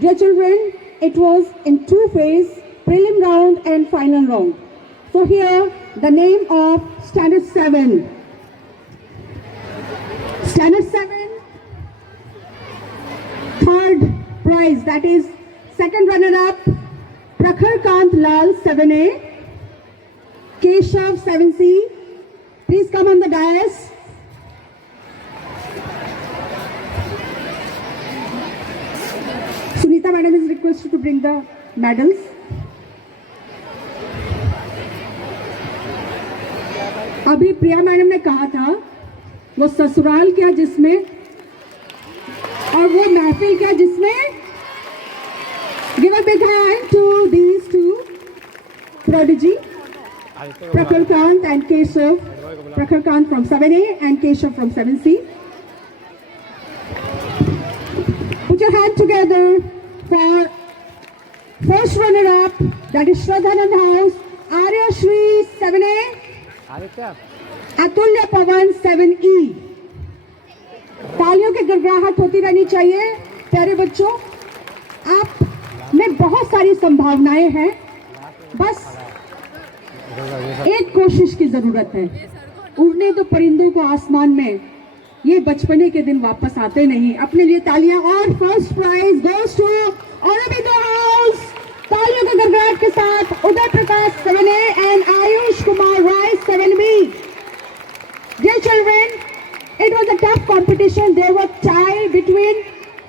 Dear children, it was in 2 phases, prelim round and final round. So here, the name of Standard 7. Standard 7, third prize, that is second runner-up, Prakhar Kant Lal 7A, Keshav 7C. Please come on the dais. Sunita madam is requested to bring the medals. अभी प्रिया madam ने कहा था, वो ससुराल क्या जिसमें, और वो महफिल क्या जिसमें। Give a big hand to these two prodigy, Prakhar Kant and Keshav. Prakhar Kant from 7A and Keshav from 7C. Put your hand together for first runner-up, that is Shraddhanand House, Arya Shri 7A. अतुल्य पवन 7E। तालियों की गड़गड़ाहट होती रहनी चाहिए। प्यारे बच्चों, आप में बहुत सारी संभावनाएं हैं, बस एक कोशिश की जरूरत है। उड़ने तो परिंदों को आसमान में, ये बचपने के दिन वापस आते नहीं। अपने लिए तालियां। और first prize goes to Aurobindo house. तालियों के गड़गड़ाहट के साथ Uday Prakash 7A and Ayush Kumar Rai 7B। Dear children, it was a tough competition. There were tie between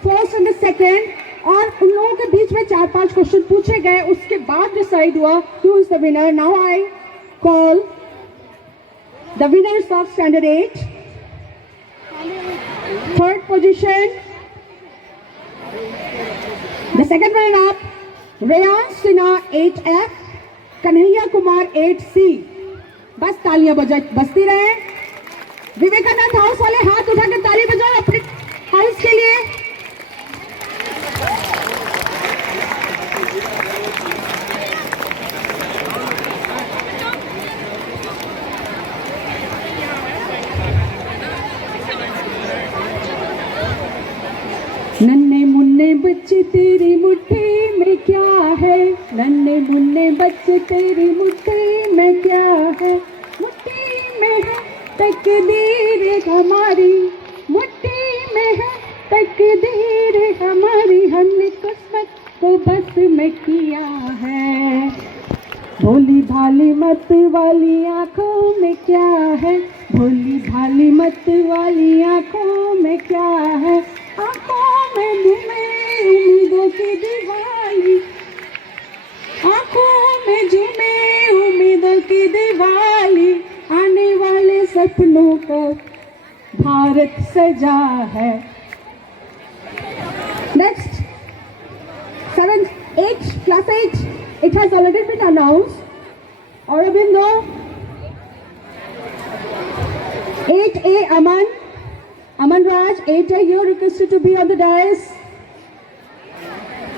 first and the second. और उन लोगों के बीच में 4-5 क्वेश्चन पूछे गए, उसके बाद डिसाइड हुआ who is the winner. Now I call the winners of standard 8. Third position, the second runner-up, Rayan Sinha 8F, Kanhaiya Kumar 8C। बस तालियां बजती रहे। विवेकानंद हाउस वाले हाथ उठा के ताली बजाओ अपने हाउस के लिए। नन्हे मुन्ने बच्चे तेरी मुट्ठी में क्या है, नन्हे मुन्ने बच्चे तेरी मुट्ठी में क्या है, मुट्ठी में है तकदीर हमारी, मुट्ठी में है तकदीर हमारी, हमने किस्मत को बस में किया है। भोली भाली मत वाली आंखों में क्या है, भोली भाली मत वाली आंखों में क्या है, आंखों में झूमे उम्मीदों की दिवाली, आंखों में झूमे उम्मीदों की दिवाली, आने वाले सपनों को भारत सजा है। Next 7th 8 class 8, it has already been announced. Aurobindo 8A Aman Raj 8A, you are requested to be on the dais.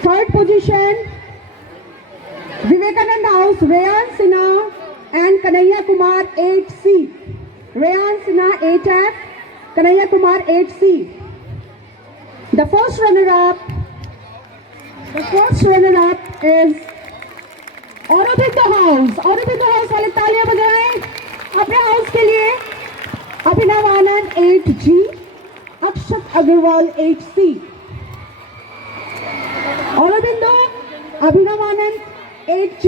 Third position, Vivekanand House, Rayan Sinha and Kanhaiya Kumar 8C. Rayan Sinha 8F, Kanhaiya Kumar 8C. The first runner-up is Aurobindo House. Aurobindo House वाले तालियां बजाएं अपने house के लिए। अभिनव आनंद 8G, Akshat Agarwal 8C। Aurobindo, Abhinav Anand 8G,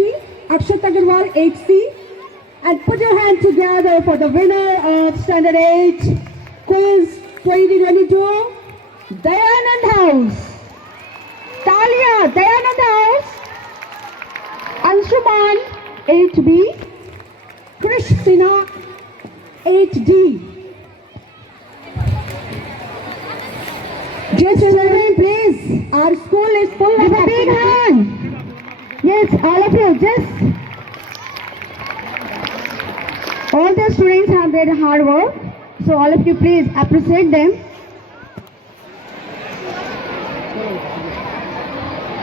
Akshat Agarwal 8C, and put your hand together for the winner of Standard 8 Quiz 2022, Dayanand House. Talia, Dayanand House. Anshuman 8B, Krish Sinha 8D. Dear children, please, our school is full of a big hand. Yes, all of you, just all the students have done hard work, so all of you please appreciate them.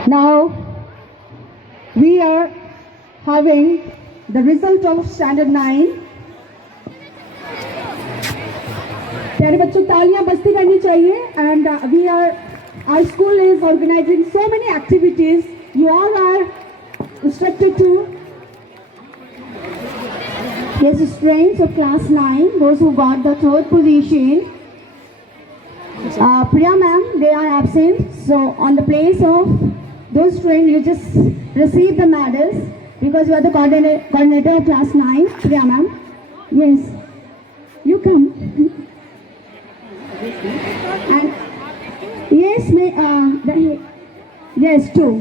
Now we are having the result of standard 9. प्यारे बच्चों, तालियां बजती रहनी चाहिए। And we are, our school is organising so many activities. You all are instructed to, yes, students of class 9, those who got the third position. Priya ma'am, they are absent, so on the place of those students, you just receive the medals because you are the coordinator of class 9. Priya ma'am, yes, you come. And yes, yes, two.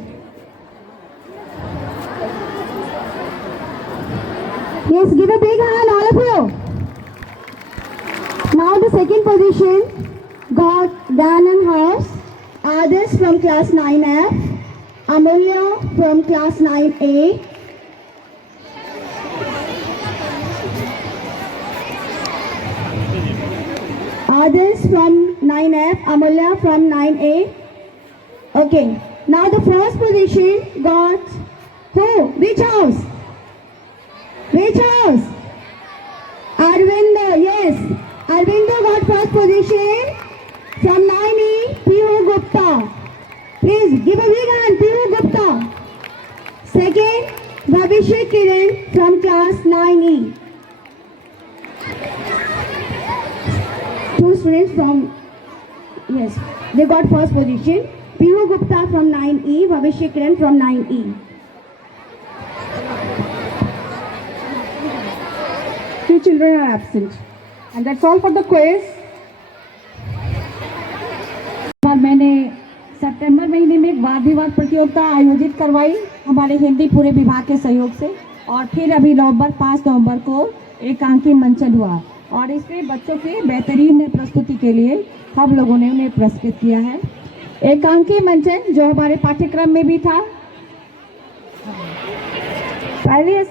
Yes, give a big hand, all of you. Now the second position got Dayanand House, Adarsh from class 9F, Amulya from class 9A, Adarsh from 9F, Amulya from 9A. Okay, now the first position got who? Which house? Which house? Arvindo, yes. Arvindo got first position from 9E, Pihu Gupta. Please give a big hand, Pihu Gupta. Second, Bhavishek Kiran from class 9E. Two students from, yes, they got first position. Pihu Gupta from 9E, Bhavishek Kiran from 9E. Two children are absent. And that's all for the quiz. बार मैंने सितंबर महीने में एक वाद विवाद प्रतियोगिता आयोजित करवाई हमारे हिंदी पूरे विभाग के सहयोग से, और फिर अभी 5 नवंबर को एकांकी मंचन हुआ, और इसमें बच्चों के बेहतरीन प्रस्तुति के लिए हम लोगों ने उन्हें पुरस्कृत किया है। एकांकी मंचन जो हमारे पाठ्यक्रम में भी था, पहले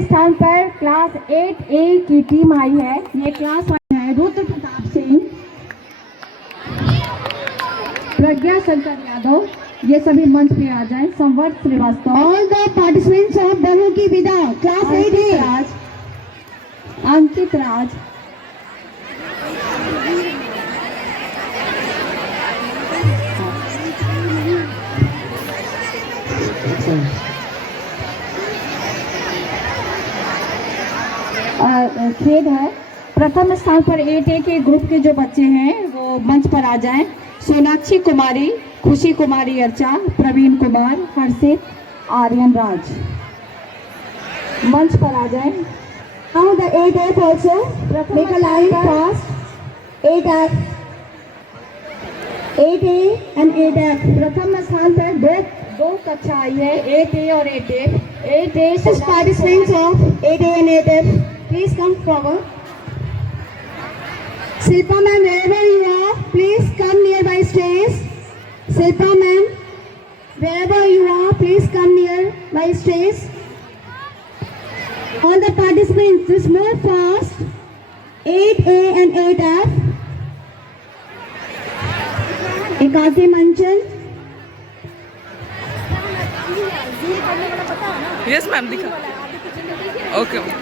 स्थान पर क्लास 8A की टीम आई है। ये क्लास है रुद्र प्रताप सिंह, प्रज्ञा शंकर यादव, ये सभी मंच पे आ जाएं। संवर्त Srivastava, All the participants of Bahu Ki Vida, class 8A. अंकित राज, खेद है, प्रथम स्थान पर 8A के ग्रुप के जो बच्चे हैं वो मंच पर आ जाएं। सोनाक्षी कुमारी, खुशी कुमारी अर्चा, प्रवीण कुमार, हर्षित, आर्यन राज मंच पर आ जाएं। Now the 8F also, make a line fast. 8F, 8A and 8F. प्रथम स्थान पर दो कक्षा आई है, 8A और 8F। 8A Just participants of 8A and 8F, please come forward. Silpa ma'am, wherever you are, please come nearby stage. Silpa ma'am, wherever you are, please come nearby stage. All the participants, just move fast. 8A and 8F. एकांकी मंचन। Yes ma'am, दिखा। Okay ma'am.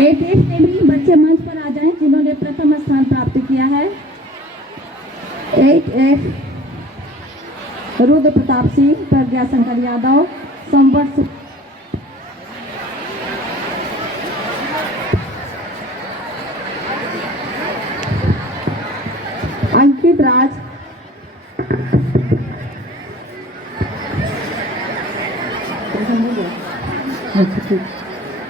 Eight से भी बच्चे मंच पर आ जाएं जिन्होंने प्रथम स्थान प्राप्त किया है। 8F रुद्र प्रताप सिंह, प्रज्ञा शंकर यादव, संवर्त अंकित राज,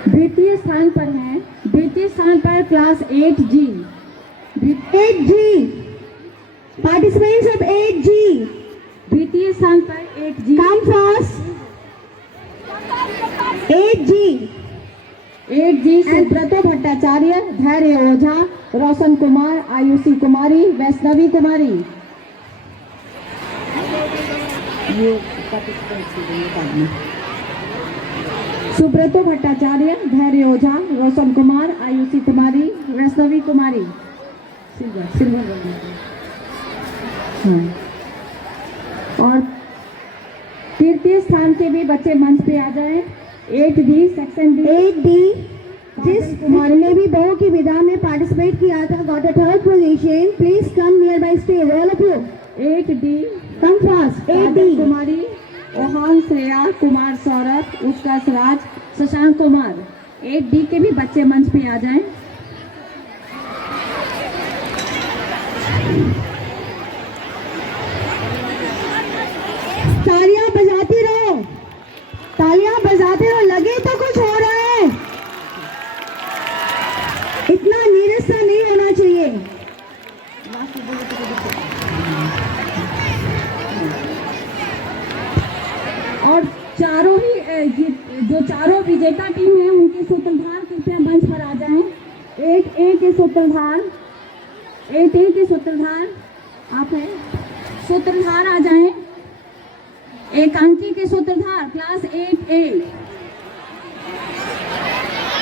द्वितीय स्थान पर है, द्वितीय स्थान पर class 8G। 8G, participants of 8G, द्वितीय स्थान पर 8G। come fast. 8G, 8G Subroto Bhattacharya, धैर्य ओझा, रोशन कुमार, आयुषी कुमारी, वैष्णवी कुमारी। ये सुब्रतो भट्टाचार्य, धैर्य ओझा, रोशन कुमार, आयुषी कुमारी, वैष्णवी कुमारी। और तृतीय स्थान के भी बच्चे मंच पे आ जाएं। 8D section D। 8D, जिस कुमार ने भी बहू की विदा में पार्टिसिपेट किया था, got a third position. Please come nearby stage, all of you. 8D Come fast. 8D. Kumari, ओहान Shreya, Kumar Saurabh, Utkarsh Raj, Shashank Kumar. 8D के भी बच्चे मंच पे आ जाएं। तालियां बजाती रहो, तालियां बजाते रहो, लगे तो कुछ हो रहा है। इतना नीरस सा नहीं होना चाहिए। और चारों ही जो चारों विजेता टीम है उनके सूत्रधार कृपया मंच पर आ जाएं। 8A के सूत्रधार 8A के सूत्रधार आप हैं, सूत्रधार आ जाएं। 1 अंकी के सूत्रधार क्लास 8A,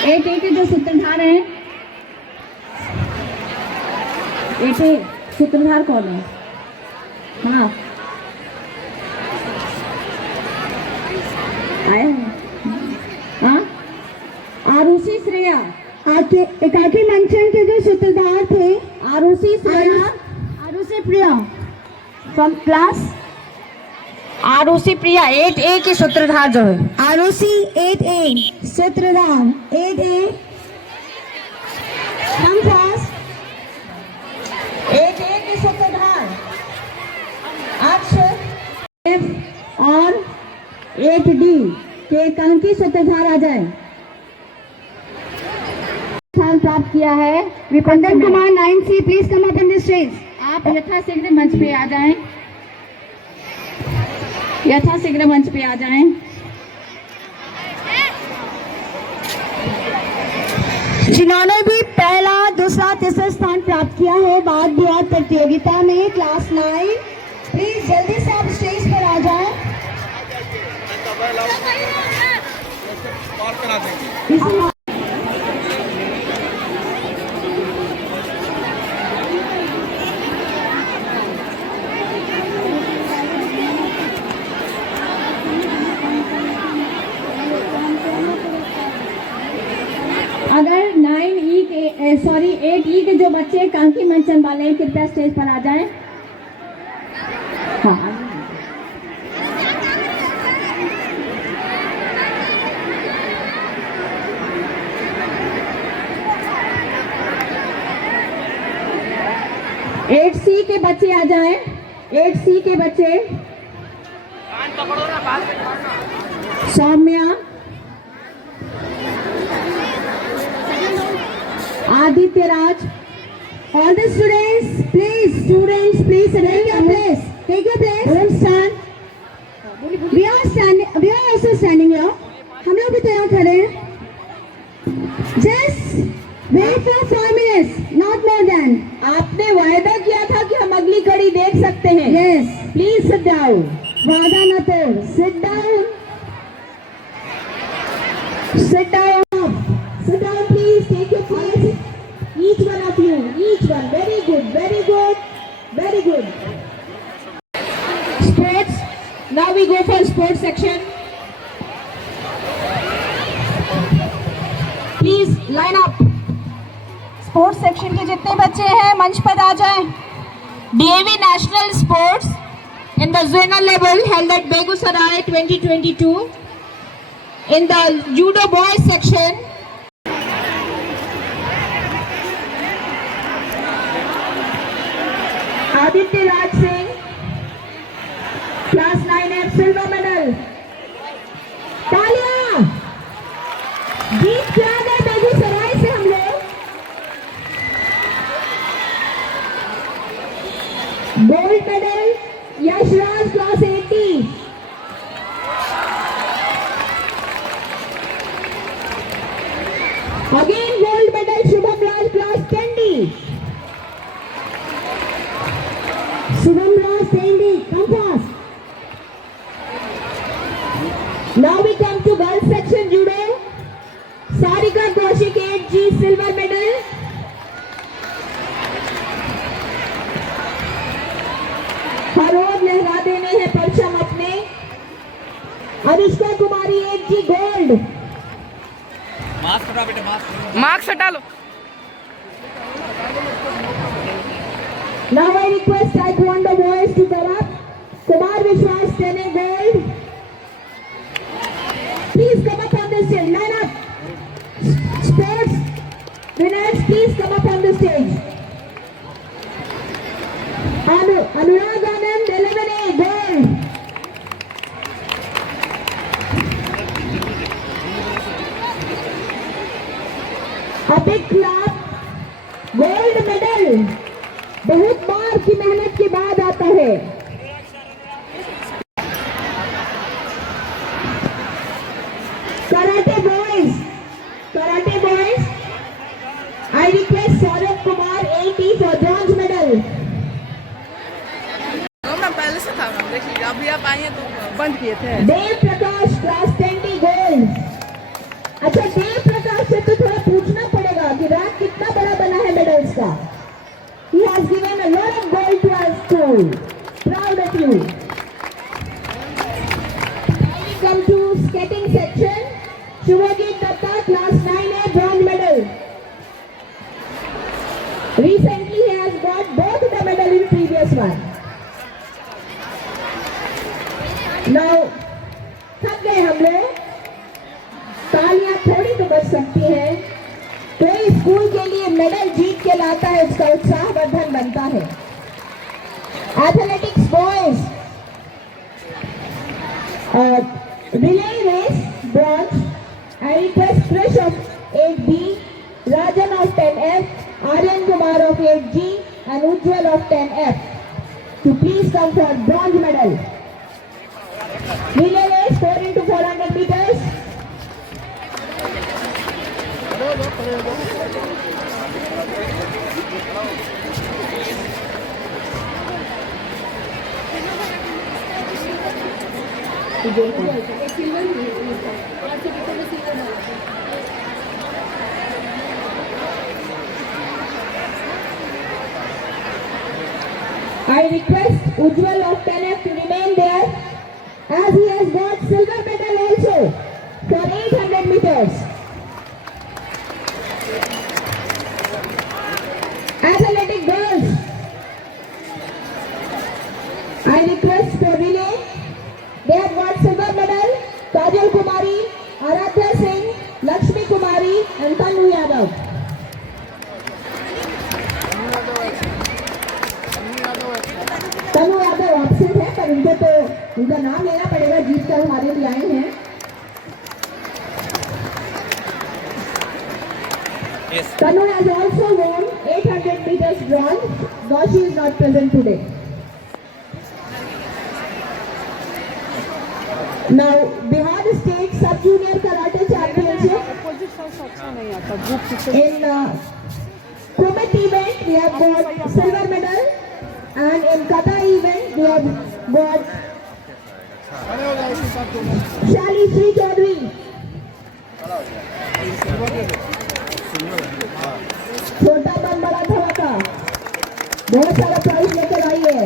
8A के जो सूत्रधार हैं, 8A सूत्रधार कौन है? हाँ आया है। हाँ आरुषि श्रेया, एकाकी मंचन के जो सूत्रधार थे Arushi Shreya, Arushi Priya from class Arushi Priya 8A के सूत्रधार जो है, आरुषि 8A सूत्रधार 8A हम क्लास 8A के सूत्रधार अक्षर और 8D के अंकी सूत्रधार आ जाए। स्थान प्राप्त किया है Vipandan Kumar 9C, please come up on the stage. आप यथाशीघ्र मंच पे आ जाएं, यथाशीघ्र मंच पे आ जाएं। जिन्होंने भी पहला, दूसरा, तीसरा स्थान प्राप्त किया है वाद विवाद प्रतियोगिता में क्लास 9, प्लीज जल्दी से आप स्टेज पर आ जाएं। अगर 9E के 8E के जो बच्चे कांकी मंचन वाले हैं, कृपया स्टेज पर आ जाएं। हाँ 8C के बच्चे आ जाएं, 8C के बच्चे। Saumya, Aditya Raj, All the students, please take your place. Take your place. Don't stand. We are standing. We are also standing here. हम लोग भी तैयार खड़े हैं. Just wait for 5 minutes, not more than. आपने वायदा किया था कि हम अगली कड़ी देख सकते हैं। Yes. Please sit down. वादा न तोड़. Sit down. Sit down. Sit down, please. Take your place. Each one of you. Each one. Very good. Very good. Very good. Sports. Now we go for sports section. Please line up. Sports section के जितने बच्चे हैं मंच पर आ जाएं। DAV national sports in the zonal level held at Begusarai 2022 in the judo boys section. Aditya Raj Singh, class 9F, silver medal. तालियां! जीत के आ गए बेगूसराय से हम लोग। Gold medal Yashraj class 80। Again gold medal Shubham Raj class 20। Shubham Raj, Sandy, come fast. Now we come to girls section judo. Sarika Kaushik 8G silver medal. हर रोज लहरा देने हैं परचम अपने। अनुष्का कुमारी 8G गोल्ड। मार्क्स हटा लो। Now I request Taekwondo boys to come up. Kumar Vishwas 10A gold. Please come up on the stage. Line up. Sports winners, please come up on the stage. Anurag Anand 11A gold. A big clap. Gold medal. बहुत बार की मेहनत के बाद आता है। Karate boys, I request Saurabh Kumar 80 for bronze medal. बंद किए थे। Dev Prakash class 20 gold. अच्छा, देव प्रकाश से तो थोड़ा पूछना पड़ेगा कि रैंक कितना बड़ा बना है मेडल्स का। He has given a lot of gold to our school. Proud of you. We come to skating section. Shubhajit Datta, class 9A, bronze medal. Recently, he has got both the medal in previous one. Now, थक गए हम लोग। तालियां थोड़ी तो बच सकती हैं। कोई स्कूल के लिए मेडल जीत के लाता है, उसका उत्साहवर्धन बनता है। Athletics boys relay race bronze. I request Krish of 8B, Rajan of 10F, Aryan Kumar of 8G and Ujjwal of 10F to please come for bronze medal. Relay race 4 into 400 meters. I request Ujjwal of 10F to remain there as he has got silver medal also for 800 meters. Athletic girls, I request for relay. They have got silver medal. Kajal Kumari, Aradhya Singh, Lakshmi Kumari and Tanu Yadav. Tanu Yadav option है, पर उनको तो उनका नाम लेना पड़ेगा, जीत कर हमारे लिए आए हैं। Tanu has also won 800 meters bronze, though she is not present today. Now, Bihar State Sub Junior Karate Championship. In Kumit event, we have got silver medal, and in Kata event, we have got Shali Sri Chaudhary. छोटा बम बड़ा धमाका, बहुत सारा prize लेकर आई है।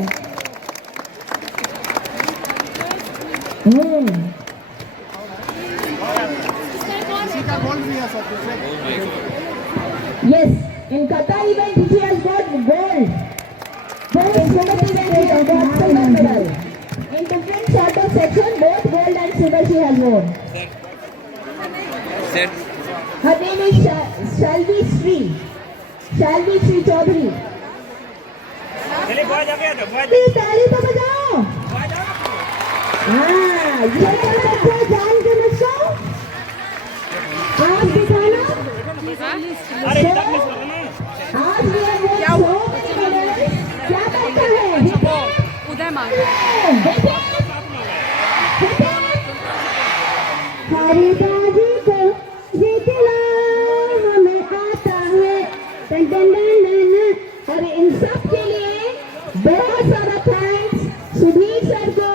Yes, in Kata event she has got gold. In Kumit event she has got silver medal. In different sort of section, both gold and silver she has won. Her name is Shalvi Sri Chaudhary. ताली तो बजाओ। हाँ, ये क्या बच्चे जान के मुझको आज दिखाना। आज ये वो क्या करता है? उदय मान हरी बाजी को ये दिला हमें आता है। टन टन टन टन। और इन सब के लिए बहुत सारा थैंक्स सुधीर सर को,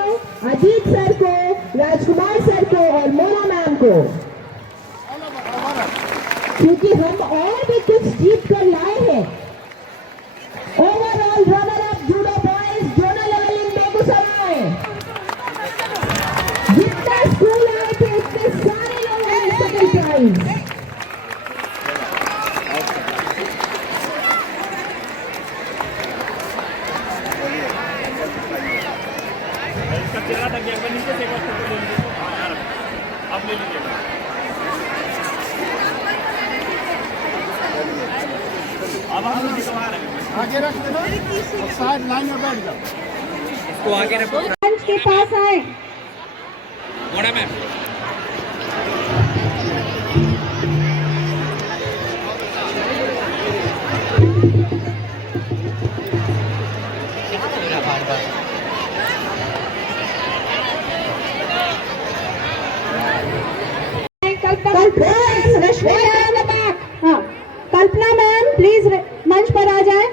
अजीत सर को, राजकुमार सर को और मोना मैम को, क्योंकि हम और भी कुछ जीत कर लाए हैं। Overall runner up judo boys zonal level in Begusarai. जितने स्कूल आए थे उतने सारे लोग हैं सेकंड प्राइज। आगे रख देना और साइड लाइन में बैठ जाओ। इसको आगे रखो। मंच के पास आए। मोड़ा मैम। कल्पना मैम प्लीज मंच पर आ जाए।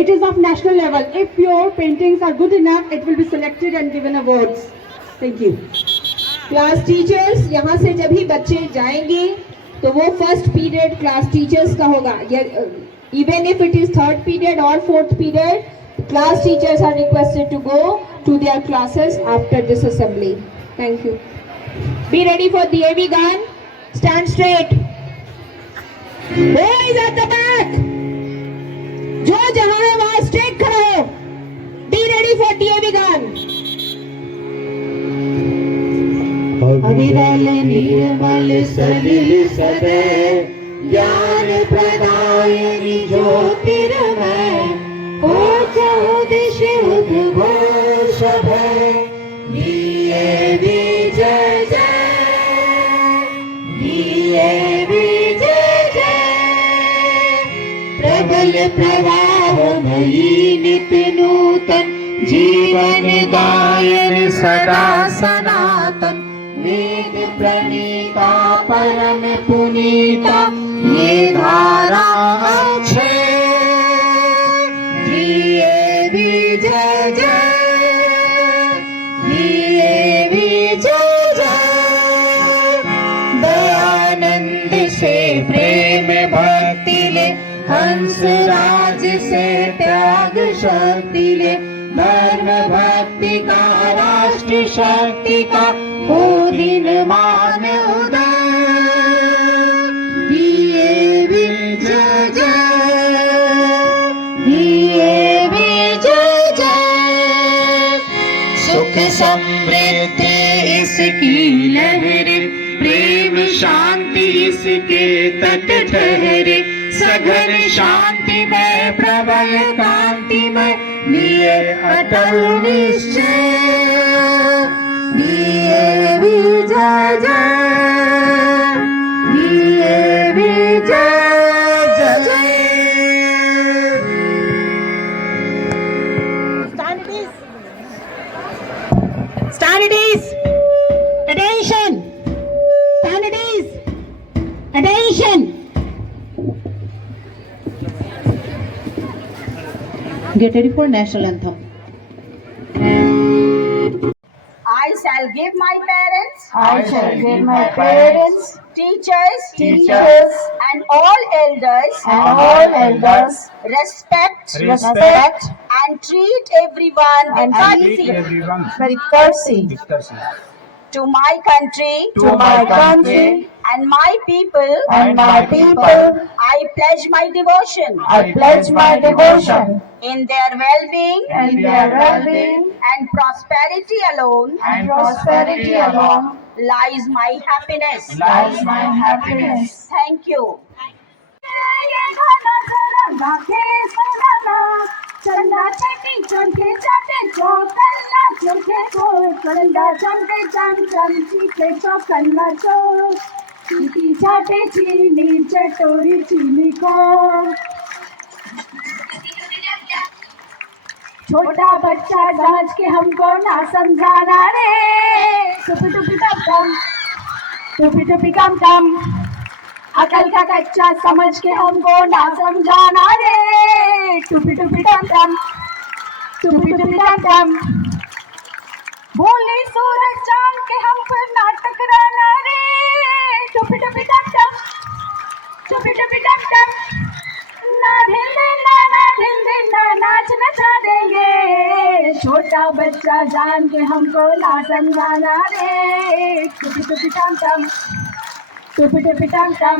It is of national level. If your paintings are good enough, it will be selected and given awards. Thank you. Class teachers, यहाँ से जब भी बच्चे जाएंगे तो वो फर्स्ट पीरियड क्लास टीचर्स का होगा. Even if it is third period or fourth period, class teachers are requested to go to their classes after this assembly. Thank you. Be ready for the AV gun. Stand straight. Who is at the back? जो जहाँ है वहाँ straight खड़ा हो. Be ready for the AV gun. अविरल निर्मल सलिल सदै ज्ञान प्रदायिनी ज्योतिर्मय दिश उद्घोष भय जय जय जय प्रबल प्रवाहमयी नित्य नूतन जीवन गायन सदा सनातन वेद प्रणीता परम पुनीता ये धारा अक्षय भी जय जय दयानंद से प्रेम भक्ति ले हंस राज से त्याग शक्ति ले धर्म भक्ति का राष्ट्र शक्ति का हो दिन मान उदय भी जय जय सुख समृद्धि इसकी लहर प्रेम शांति इसके तट ठहरे सघन शांतिमय प्रबल कांतिमय लिए अटल निश्चय लिए भी जय जय Stand at ease. Attention. Stand at ease. Attention. Get ready for national anthem. I shall give my parents, I shall give my parents, teachers, and all elders, respect, and treat everyone with courtesy. To my country, and my people, I pledge my devotion. In their well-being, and prosperity alone, lies my happiness. Thank you. चंदा छठी चंदे चाटे चौकन्ना चुके को चंदा चंदे चम चम चीके चौकन्ना चो चीटी चाटे चीनी चटोरी चीनी को छोटा बच्चा समझ के हमको ना समझाना रे टुपी कम कम अकल का कच्चा समझ के हमको ना समझाना रे टुपी टम टम बोले सूरज चांद के हम पर नाटक कराना रे टुपी टम ना ढिल देना नाच नचा देंगे छोटा बच्चा जान के हमको ना समझाना रे टुपी टम टम